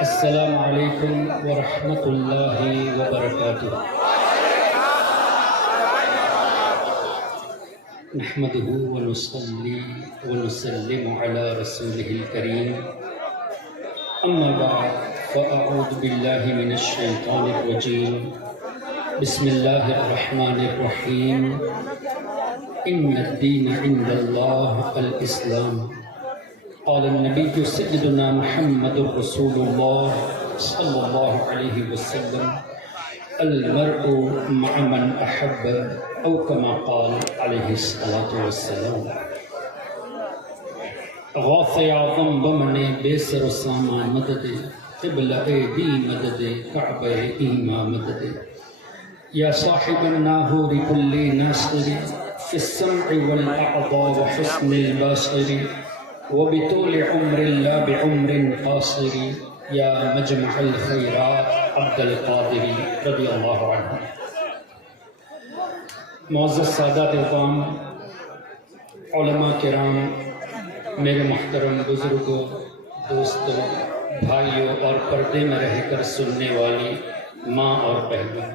السلام علیکم ورحمۃ اللہ وبرکاتہ۔ نحمده ونصلي ونسلم على رسوله الكريم، اما بعد فاعوذ بالله من الشیطان الرجیم، بسم اللہ الرحمن الرحیم۔ ان الدین عند اللہ الاسلام، قال النبي سيدنا محمد رسول الله صلى الله عليه وسلم، المرء مع من أحب، أو كما قال عليه الصلاة والسلام۔ غوث اعظم بمن بے سر و سامان مدد، قبلہ دی مدد، کعبہ ایما مدد، یا صاحب الناہور كل ناصر، في السمع والأعضاء وحسن الباصر، وبطول عمر لا بعمر قاصر، یا مجمع الخیرات عبد القادر رضی اللہ عنہ۔ معزز سادات اقوام، علماء کرام، میرے محترم بزرگوں، دوستوں، بھائیوں اور پردے میں رہ کر سننے والی ماں اور بہنوں،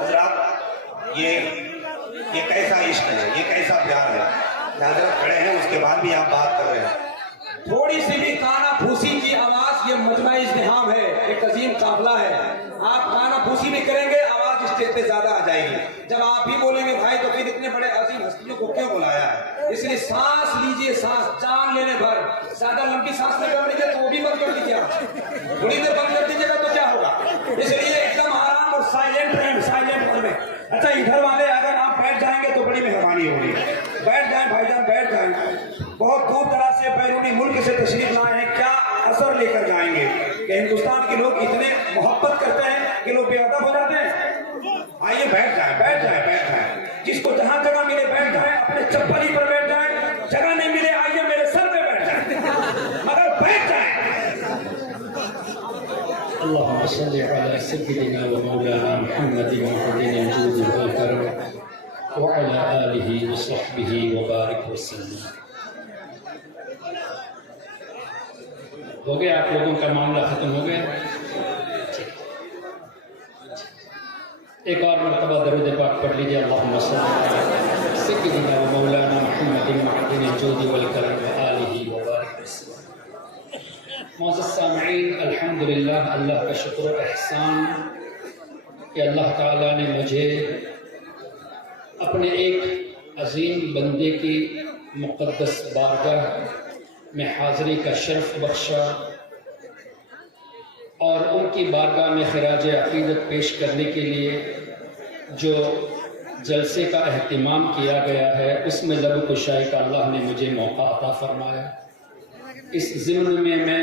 حضرات یہ کیسا عشق ہے، یہ کیسا پیار ہے۔ حضرت کھڑے ہیں، اس کے بعد بھی آپ بات کر رہے ہیں۔ تھوڑی سی بھی کانا پھوسی کی آواز، یہ مجمع ازدحام ہے، ایک عظیم قافلہ ہے۔ آپ کانا پھوسی بھی کریں گے، آواز اسٹیج پہ زیادہ آ جائے گی۔ جب آپ بھی بولیں گے بھائی تو پھر اتنے بڑے عظیم ہستیوں کو کیوں بلایا ہے؟ اس لیے سانس لیجئے، سانس جان لینے بھر۔ زیادہ لمبی سانس نہیں کر لیجیے تو وہ بھی بند کر دیجیے، تھوڑی دیر بند کر دیجیے گا تو کیا ہوگا؟ اس لیے ایک دم آرام اور سائلنٹ رہیں، سائلنٹ میں۔ اچھا ادھر والے اگر آپ بیٹھ جائیں گے تو بڑی مہربانی ہوگی۔ بیٹھ جائیں بھائی جان، بیٹھ جائیں۔ بہت دور دراز سے بیرونی ملک سے تشریف لائے ہیں، کیا اثر لے کر جائیں گے کہ ہندوستان کے لوگ اتنے محبت کرتے ہیں کہ لوگ بے ادب ہو جاتے ہیں۔ آئیے بیٹھ جائیں، بیٹھ جائیں، بیٹھ جائیں۔ جس کو جہاں جگہ ملے بیٹھ جائیں، اپنے چپل ہی پر بیٹھ جائیں۔ جگہ نہیں ملے آئیے میرے سر پہ بیٹھ جائیں، مگر بیٹھ جائیں۔ اللهم صل على سيدنا ومولانا محمد معدن الجود والكرم، وعلى آله وصحبه وبارك وسلم۔ ہو گیا آپ لوگوں کا معاملہ ختم ہو گیا؟ ایک اور مرتبہ درود پاک پڑھ لیجیے، اللهم صل على سيدنا ومولانا محمد معدن الجود والكرم وآلہ وبارك وسلم۔ معزز سامعین، الحمدللہ، اللہ کا شکر و احسان کہ اللہ تعالیٰ نے مجھے اپنے ایک عظیم بندے کی مقدس بارگاہ میں حاضری کا شرف بخشا اور ان کی بارگاہ میں خراج عقیدت پیش کرنے کے لیے جو جلسے کا اہتمام کیا گیا ہے، اس میں لب کشائی کا اللہ نے مجھے موقع عطا فرمایا۔ اس ضمن میں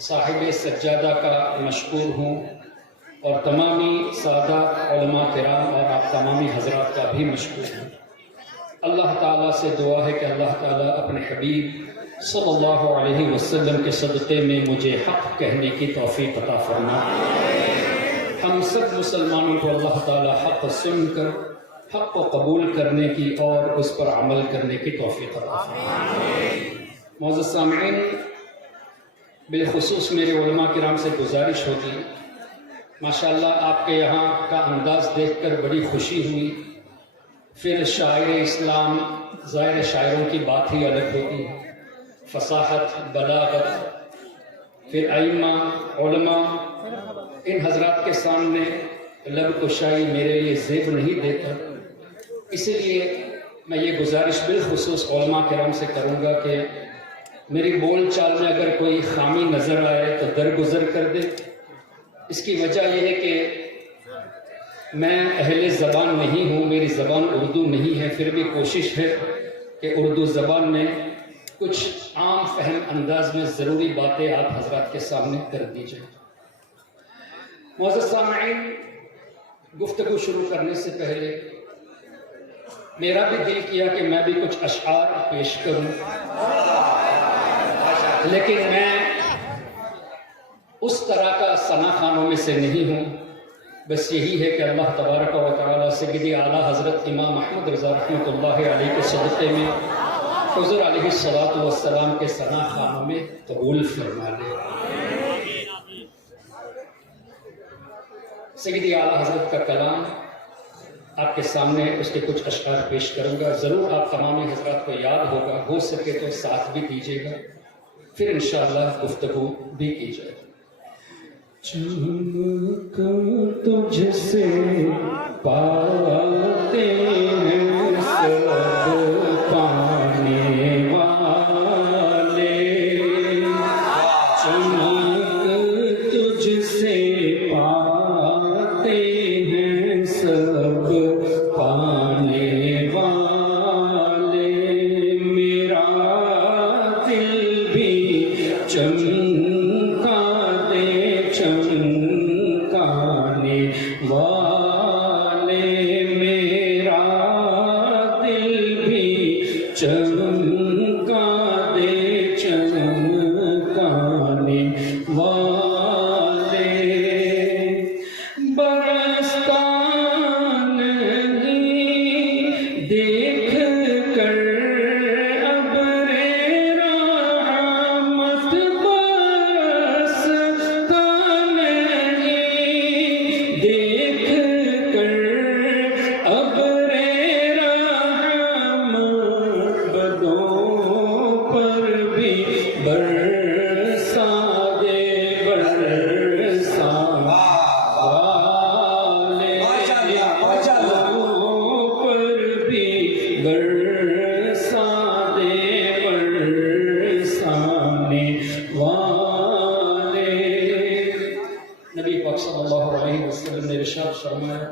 صاحب سجادہ کا مشکور ہوں اور تمامی سادات علماء کرام اور آپ تمامی حضرات کا بھی مشکور ہوں۔ اللہ تعالیٰ سے دعا ہے کہ اللہ تعالیٰ اپنے حبیب صلی اللہ علیہ وسلم کے صدقے میں مجھے حق کہنے کی توفیق عطا فرمائے۔ ہم سب مسلمانوں کو اللہ تعالیٰ حق سن کر حق کو قبول کرنے کی اور اس پر عمل کرنے کی توفیق عطا فرمائے۔ معزز سامعین، بالخصوص میرے علماء کرام سے گزارش ہوگی، ماشاءاللہ آپ کے یہاں کا انداز دیکھ کر بڑی خوشی ہوئی۔ پھر شاعر اسلام، ظاہر شاعروں کی بات ہی الگ ہوتی ہے، فصاحت، بلاغت، پھر ائمہ، علماء، ان حضرات کے سامنے لب کشائی میرے لیے زیب نہیں دیتا۔ اسی لیے میں یہ گزارش بالخصوص علماء کرام سے کروں گا کہ میری بول چال میں اگر کوئی خامی نظر آئے تو درگزر کر دے۔ اس کی وجہ یہ ہے کہ میں اہل زبان نہیں ہوں، میری زبان اردو نہیں ہے، پھر بھی کوشش ہے کہ اردو زبان میں کچھ عام فہم انداز میں ضروری باتیں آپ حضرات کے سامنے کر دی جائیں۔ معزز سامعین، گفتگو شروع کرنے سے پہلے میرا بھی دل کیا کہ میں بھی کچھ اشعار پیش کروں، لیکن میں اس طرح کا ثنا خوانوں میں سے نہیں ہوں۔ بس یہی ہے کہ اللہ تبارک و تعالیٰ سیدی اعلیٰ حضرت امام احمد رضا رحمۃ اللہ علیہ کے صدقے میں حضور علیہ الصلوۃ والسلام کے ثنا خانوں میں قبول فرما لے۔ سیدی اعلیٰ حضرت کا کلام آپ کے سامنے اس کے کچھ اشعار پیش کروں گا، ضرور آپ تمام حضرات کو یاد ہوگا، ہو سکے تو ساتھ بھی دیجیے گا، پھر انشاءاللہ گفتگو بھی کی جائے۔ چمکا تجھ سے پاتے ہیں سب پانے والے، چمک تجھ سے پاتے ہیں سب پانے والے، میرا دل بھی چمکا دے چمکانے والے، میرا دل بھی چمکا دے چمکانے والے، برستا نہیں دیکھ کر ابر رحمت، برستا نہیں دیکھ کر ابر رحمت، بدوں پر بھی برسا دے برسا والے، بدوں پر بھی برسا دے برسانے والے۔ نبی پاک صلی اللہ علیہ وسلم نے ارشاد فرمایا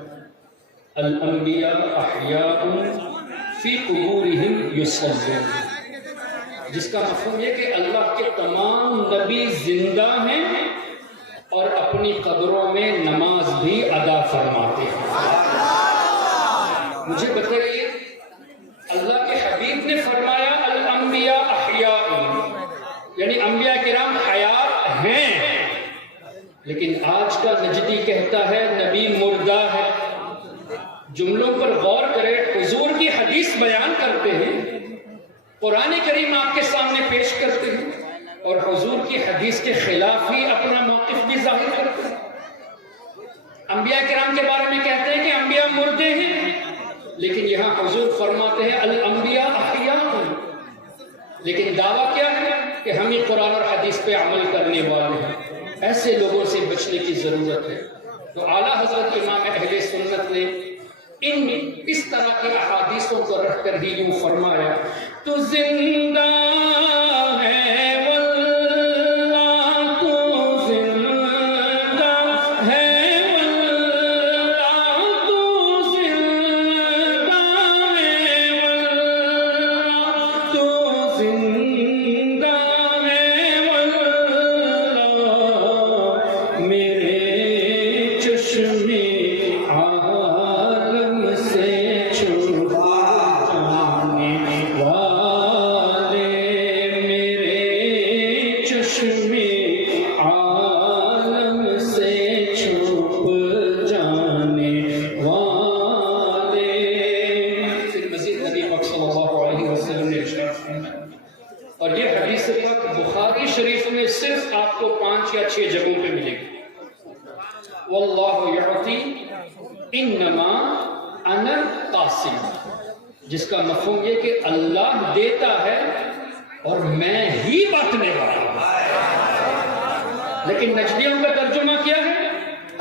الانبیاء احیاء فی قبورہم یصلون، جس کا مفہوم یہ کہ اللہ کے تمام نبی زندہ ہیں اور اپنی قبروں میں نماز بھی ادا فرماتے ہیں۔ مجھے بتائیے، اللہ کے حبیب نے فرمایا الانبیاء احیاء، یعنی انبیاء کرام حیات ہیں، لیکن آج کا نجدی کہتا ہے نبی مردہ ہے۔ جملوں پر غور کرے، حضور کی حدیث بیان کرتے ہیں، قرآن کریم آپ کے سامنے پیش کرتے ہیں، اور حضور کی حدیث کے خلاف ہی اپنا موقف بھی ظاہر کرتے ہیں۔ انبیاء کرام کے بارے میں کہتے ہیں کہ انبیاء مردے ہیں، لیکن یہاں حضور فرماتے ہیں الانبیاء احیاء، لیکن دعویٰ کیا ہے کہ ہم ہی قرآن اور حدیث پہ عمل کرنے والے ہیں۔ ایسے لوگوں سے بچنے کی ضرورت ہے۔ تو اعلیٰ حضرت امام اہل سنت نے اس طرح کی احادیثوں کو رکھ کر ہی یوں فرمایا تو زندہ ہے واللہ، تو زندہ ہے واللہ، تو زندہ ہے واللہ، تو زندہ ہے واللہ، میرے چشمے عالم سے چھپانے والے، میرے چشمے عالم سے چھپ جانے والے۔ پھر مزید نبی پاک صلی اللہ علیہ وسلم نے ارشاد فرمایا، اور یہ حدیث پاک بخاری شریف میں صرف آپ کو 5 یا 6 جگہوں پہ ملے گی۔ واللہ یعطی انما انا قاسم، جس کا مفہوم یہ کہ اللہ دیتا ہے اور میں ہی بانٹنے والا ہوں۔ لیکن نجدیوں کا ترجمہ کیا ہے؟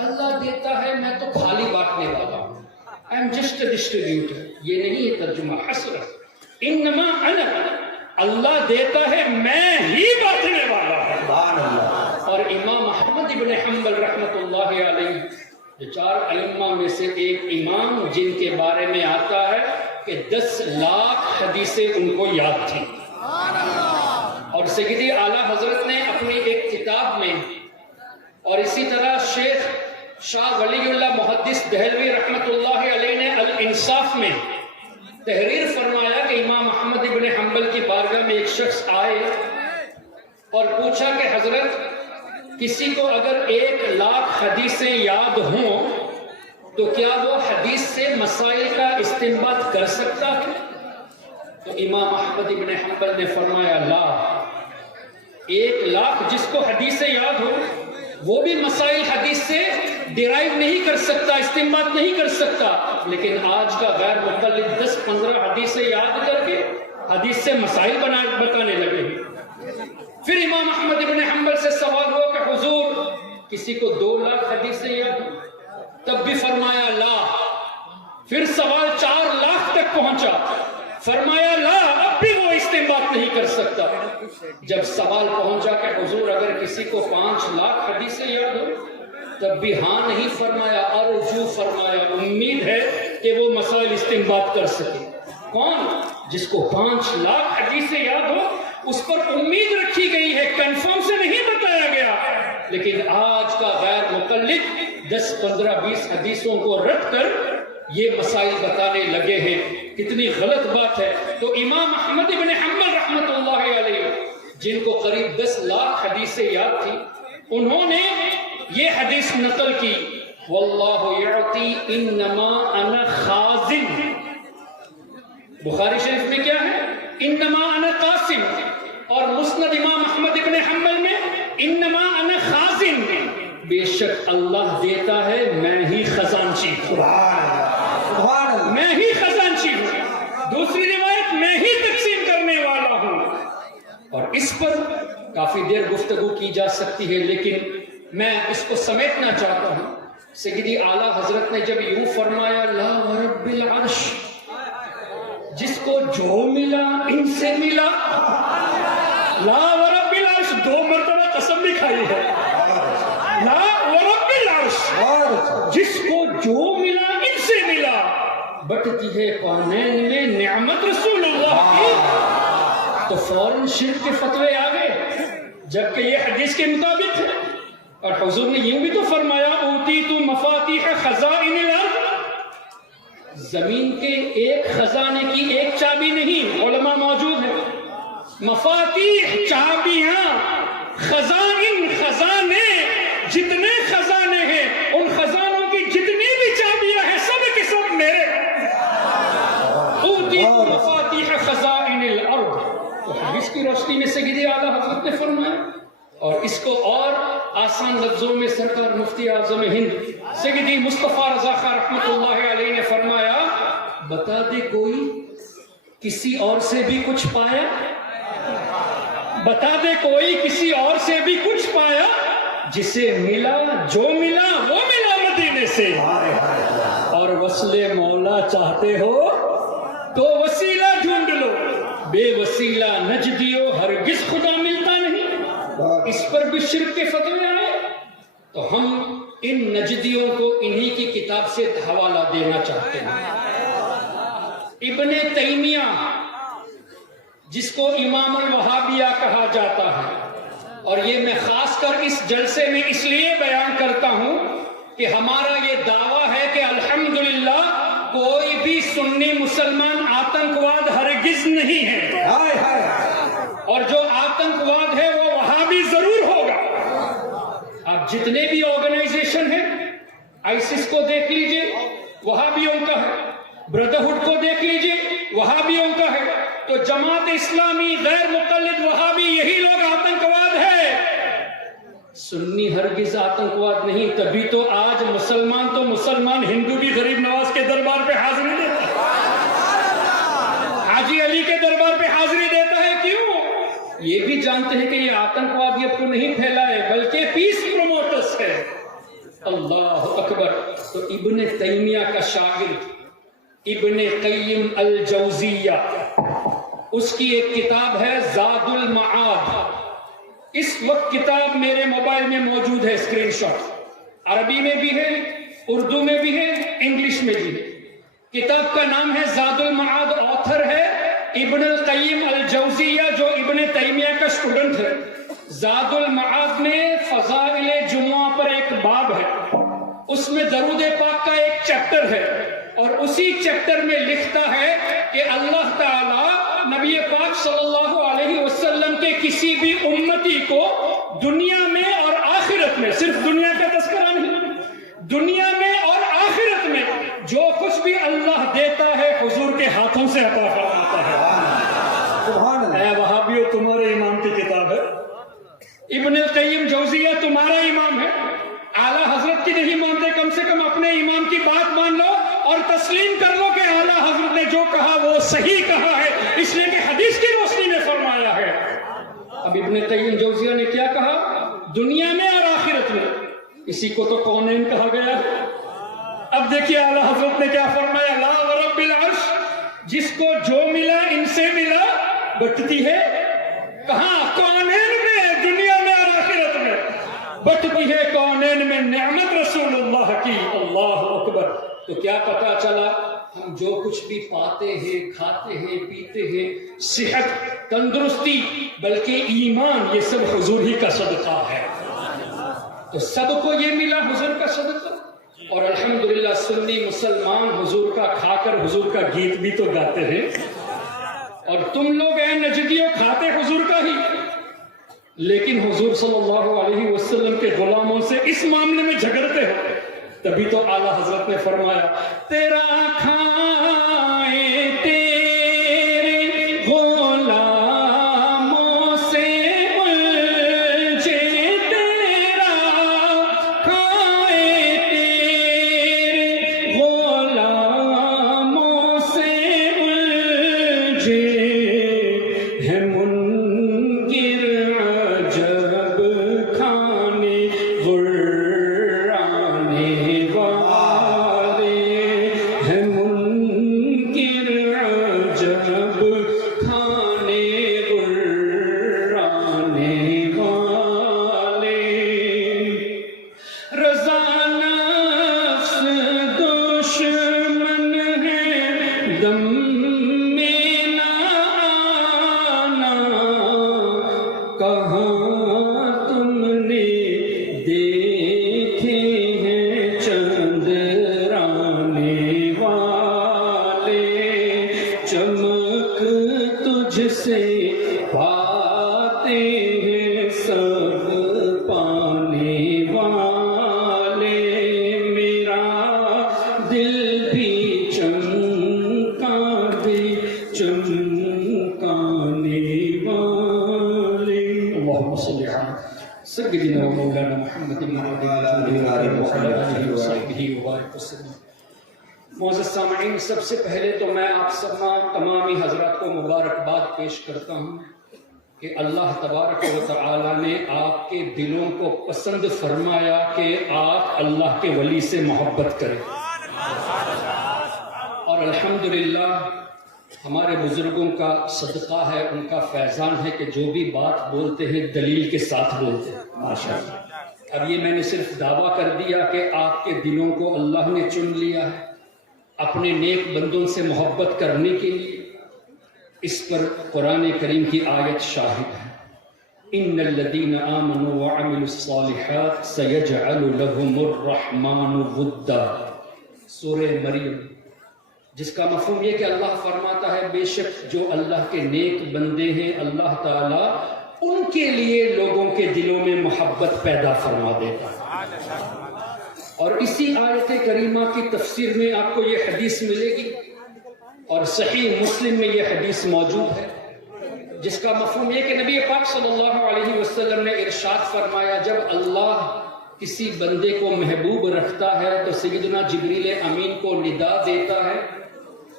اللہ دیتا ہے، میں تو خالی بانٹنے والا ہوں، I am just a distributor۔ یہ نہیں ہے ترجمہ، حسر انما انا، اللہ دیتا ہے میں ہی بانٹنے والا ہوں۔ سبحان اللہ۔ اور امام احمد ابن حنبل رحمۃ اللہ علیہ جو 4 ائمہ میں سے ایک امام، جن کے بارے میں آتا ہے کہ 10 لاکھ حدیثیں ان کو یاد تھیں، اور سیدی اعلیٰ حضرت نے اپنی ایک کتاب میں، اور اسی طرح شیخ شاہ ولی اللہ محدث دہلوی رحمۃ اللہ علیہ نے الانصاف میں تحریر فرمایا کہ امام احمد ابن حنبل کی بارگاہ میں ایک شخص آئے اور پوچھا کہ حضرت، کسی کو اگر 1 لاکھ حدیثیں یاد ہوں تو کیا وہ حدیث سے مسائل کا استنباط کر سکتا ہے؟ تو امام احمد ابن حنبل نے فرمایا لا، 1,00,000 جس کو حدیث سے یاد ہو وہ بھی مسائل حدیث سے ڈیرائیو نہیں کر سکتا، استنباط نہیں کر سکتا، لیکن آج کا غیر مقلد 10-15 حدیثیں یاد کر کے حدیث سے مسائل بتانے لگے ہیں۔ پھر امام احمد ابن حنبل سے سوال ہوا کہ حضور کسی کو 2,00,000 حدیثیں یاد ہو؟ تب بھی فرمایا لا۔ پھر سوال 4,00,000 تک پہنچا، فرمایا لا، اب بھی وہ استنباط نہیں کر سکتا۔ جب سوال پہنچا کہ حضور اگر کسی کو 5,00,000 حدیثیں یاد ہو، تب بھی ہاں نہیں فرمایا، ارجو فرمایا، امید ہے کہ وہ مسائل استنباط کر سکے۔ کون؟ جس کو 5,00,000 حدیثیں یاد ہو، اس پر امید رکھی گئی ہے، کنفرم سے نہیں بتایا گیا۔ لیکن آج کا غیر مقلد 10, 15, 20 حدیثوں کو رٹ کر یہ مسائل بتانے لگے ہیں، کتنی غلط بات ہے۔ تو امام احمد ابن حنبل رحمۃ اللہ علیہ، جن کو قریب 10,00,000 حدیثیں یاد تھی، انہوں نے یہ حدیث نقل کی، واللہ یعطی انما انا خازن۔ بخاری شریف میں کیا ہے؟ انما انا قاسم، اور مسند امام احمد ابن حنبل میں انما انا خازن، بے شک اللہ دیتا ہے، میں ہی خزانچی ہوں، میں ہی خزانچی ہوں۔ دوسری روایت میں ہی تقسیم کرنے والا ہوں۔ اور اس پر کافی دیر گفتگو کی جا سکتی ہے، لیکن میں اس کو سمیٹنا چاہتا ہوں۔ سیدی اعلیٰ حضرت نے جب یوں فرمایا لا ورب العرش، جس کو جو ملا ان سے ملا، لا ورب العرش 2 مرتبہ قسم بھی کھائی ہے، لا ورب العرش، جس کو جو ملا ان سے ملا، بٹتی ہے کونین میں نعمت رسول اللہ کی۔ تو فوراً شرک کے فتوے آ گئے، جبکہ یہ حدیث کے مطابق ہے۔ اور حضور نے یوں بھی تو فرمایا اوتیت مفاتیح خزائن الارض، زمین کے ایک خزانے کی ایک چابی نہیں، علماء موجود ہیں، مفاتیح چابیاں، خزائن خزانے، جتنے خزانے ہیں ان خزانوں کی جتنی بھی چابیاں ہیں سب کے سب میرے۔ اوتیت مفاتیح خزائن الارض، تو حدیث کی روشنی میں سیدی اعلیٰ حضرت نے فرمایا۔ اور اس کو اور آسان لفظوں میں سرکار مفتی اعظم ہند سیدی مصطفیٰ رضا خان رحمۃ اللہ علیہ نے فرمایا، بتا دے کوئی کسی اور سے بھی کچھ پایا، بتا دے کوئی کسی اور سے بھی کچھ پایا، جسے ملا جو ملا وہ ملا مدینے سے۔ اور وصل مولا چاہتے ہو تو وسیلہ ڈھونڈ لو، بے وسیلہ نجدیو ہرگز خدا ملتا نہیں۔ اس پر بھی شرک کے فتوے آئے، تو ہم ان نجدیوں کو انہی کی کتاب سے حوالہ دینا چاہتے ہیں۔ ابن تیمیہ، جس کو امام الوہابیہ کہا جاتا ہے، اور یہ میں خاص کر اس جلسے میں اس لیے بیان کرتا ہوں کہ ہمارا یہ دعویٰ ہے کہ الحمدللہ کوئی بھی سنی مسلمان آتنکواد ہرگز نہیں ہے، اور جو آتنکواد ہے وہ وہابی ضرور ہوگا۔ اب جتنے بھی آرگنائزیشن ہیں، آئیسس کو دیکھ لیجئے، وہابیوں کا ہے، بردرہڈ کو دیکھ لیجئے، وہابیوں کا ہے، تو جماعت اسلامی غیر مقلد وہابی یہی لوگ آتنکواد ہے۔ سنی ہرگز آتنکواد نہیں، تبھی تو آج مسلمان ہندو بھی غریب نواز کے دربار پہ حاضری دیتا ہے، حاجی علی کے دربار پہ حاضری دیتا ہے۔ کیوں؟ یہ بھی جانتے ہیں کہ یہ آتنکوادیت کو نہیں پھیلائے بلکہ پیس پروموٹرز ہے۔ اللہ اکبر۔ تو ابن تیمیہ کا شاگرد ابن قیم الجوزیہ، اس کی ایک کتاب ہے زاد المعاد، اس وقت کتاب میرے موبائل میں موجود ہے، اسکرین شاٹ، عربی میں بھی ہے، اردو میں بھی ہے، انگلش میں بھی ہے۔ کتاب کا نام ہے زاد المعاد، آتھر ہے ابن القیم الجوزیہ، جو ابن تیمیہ کا اسٹوڈنٹ ہے۔ زاد المعاد میں فضائل جمعہ پر ایک باب ہے، اس میں درود پاک کا ایک چیپٹر ہے، اور اسی چیپٹر میں لکھتا ہے کہ اللہ تعالی نبی پاک صلی اللہ علیہ وسلم کے کسی بھی امتی کو دنیا میں اور آخرت میں، صرف دنیا کا تذکرہ نہیں، دنیا میں اور آخرت میں جو کچھ بھی اللہ دیتا ہے حضور کے ہاتھوں سے عطا فرماتا ہے۔ قیم جوزیہ تمہارا امام ہے، اعلیٰ حضرت کی نہیں مانتے، کم سے کم اپنے امام کی بات مان لو اور تسلیم کر لو کہ اعلیٰ حضرت نے جو کہا وہ صحیح کہا ہے، اس لیے کہ حدیث کی روشنی میں فرمایا ہے۔ اب ابن قیم جوزیہ نے کیا کہا؟ دنیا میں اور آخرت میں، اسی کو تو کونین کہا گیا ہے۔ اب دیکھیے اعلیٰ حضرت نے کیا فرمایا، لا ورب العرش، جس کو جو ملا ان سے ملا بٹتی ہے، کہاں؟ کونین میں، دنیا میں اور آخرت میں بٹتی ہے کونین میں نعمت رسول اللہ کی۔ اللہ اکبر۔ تو کیا پتا چلا؟ ہم جو کچھ بھی پاتے ہیں، کھاتے ہیں، پیتے ہیں، صحت، تندرستی، بلکہ ایمان، یہ سب حضور ہی کا صدقہ ہے۔ تو سب کو یہ ملا حضور کا صدقہ، اور الحمدللہ سنی مسلمان حضور کا کھا کر حضور کا گیت بھی تو گاتے ہیں، اور تم لوگ اے نجدیوں کھاتے حضور کا ہی، لیکن حضور صلی اللہ علیہ وسلم کے غلاموں سے اس معاملے میں جھگڑتے ہو۔ تبھی تو اعلیٰ حضرت نے فرمایا، تیرا کھائے تیرے غلاموں سے الجھے، تیرا کھائے تیرے غلاموں سے الجھے، ہے منکر عجب کھانے غرانے والے، ہے منکر عجب کھانے غرانے والے، رضا نفس دشمن ہے دم میں نہ آنا، کہاں تم نے دیکھے ہیں چندرانے والے، چمک تجھ سے پاتے ہیں سب پانے والے، میرا دل بھی چمکا دے چمکانے والے۔ اللہم صلی علی سیدنا و مولانا محمد وعلی آلہ وصحبہ وبارک وسلم۔ معزز سامعین، سب سے پہلے تو میں آپ سب تمامی حضرات کو مبارکباد پیش کرتا ہوں کہ اللہ تبارک و تعالی نے آپ کے دلوں کو پسند فرمایا کہ آپ اللہ کے ولی سے محبت کریں، اور الحمدللہ ہمارے بزرگوں کا صدقہ ہے، ان کا فیضان ہے کہ جو بھی بات بولتے ہیں دلیل کے ساتھ بولتے ہیں، ماشاءاللہ۔ اب یہ میں نے صرف دعویٰ کر دیا کہ آپ کے دلوں کو اللہ نے چن لیا ہے اپنے نیک بندوں سے محبت کرنے کے لیے، اس پر قرآن کریم کی آیت شاہد ہے، ان الذین آمنوا وعملوا الصالحات سیجعل لهم الرحمن ودا، سورہ مریم، جس کا مفہوم یہ کہ اللہ فرماتا ہے بے شک جو اللہ کے نیک بندے ہیں اللہ تعالیٰ ان کے لیے لوگوں کے دلوں میں محبت پیدا فرما دیتا ہے۔ اور اسی آیت کریمہ کی تفسیر میں آپ کو یہ حدیث ملے گی، اور صحیح مسلم میں یہ حدیث موجود ہے، جس کا مفہوم یہ کہ نبی پاک صلی اللہ علیہ وسلم نے ارشاد فرمایا، جب اللہ کسی بندے کو محبوب رکھتا ہے تو سیدنا جبریل امین کو ندا دیتا ہے،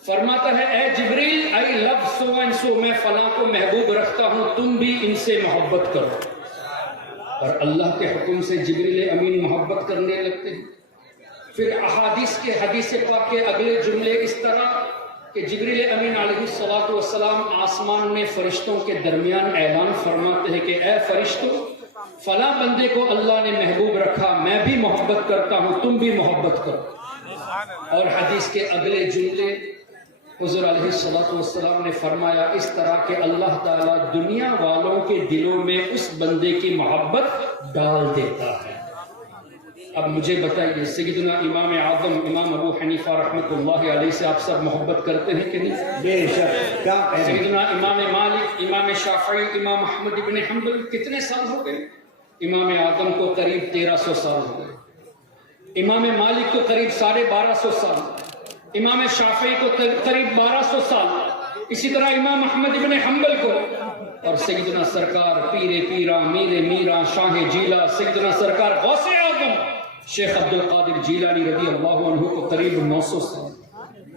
فرماتا ہے اے جبریل I love so and so، میں فلاں کو محبوب رکھتا ہوں، تم بھی ان سے محبت کرو، اور اللہ کے حکم سے جبریل امین محبت کرنے لگتے ہیں۔ پھر حدیث پاک کے اگلے جملے اس طرح کہ جبریل امین علیہ السلام آسمان میں فرشتوں کے درمیان اعلان فرماتے ہیں کہ اے فرشتوں، فلاں بندے کو اللہ نے محبوب رکھا، میں بھی محبت کرتا ہوں، تم بھی محبت کرو۔ اور حدیث کے اگلے جملے حضور علیہ السلام نے فرمایا اس طرح کہ اللہ تعالیٰ دنیا والوں کے دلوں میں اس بندے کی محبت ڈال دیتا ہے۔ اب مجھے بتائیے سیدنا امام اعظم امام ابو حنیفہ رحمۃ اللہ علیہ سے آپ سب محبت کرتے ہیں کہ نہیں؟ بے شک، کیا سیدنا امام مالک، امام شافعی، امام احمد ابن حنبل کتنے سال ہو گئے؟ امام اعظم کو قریب 1300 سال ہو گئے، امام مالک کو قریب 1250 سال، امام شافعی کو قریب 1200 سال، اسی طرح امام احمد ابن حنبل کو اور سیدنا سرکار پیر پیرا میر میرا شاہ جیلا سیدنا سرکار غوث اعظم شیخ عبد القادر جیلانی رضی اللہ عنہ کو قریب 900 سال،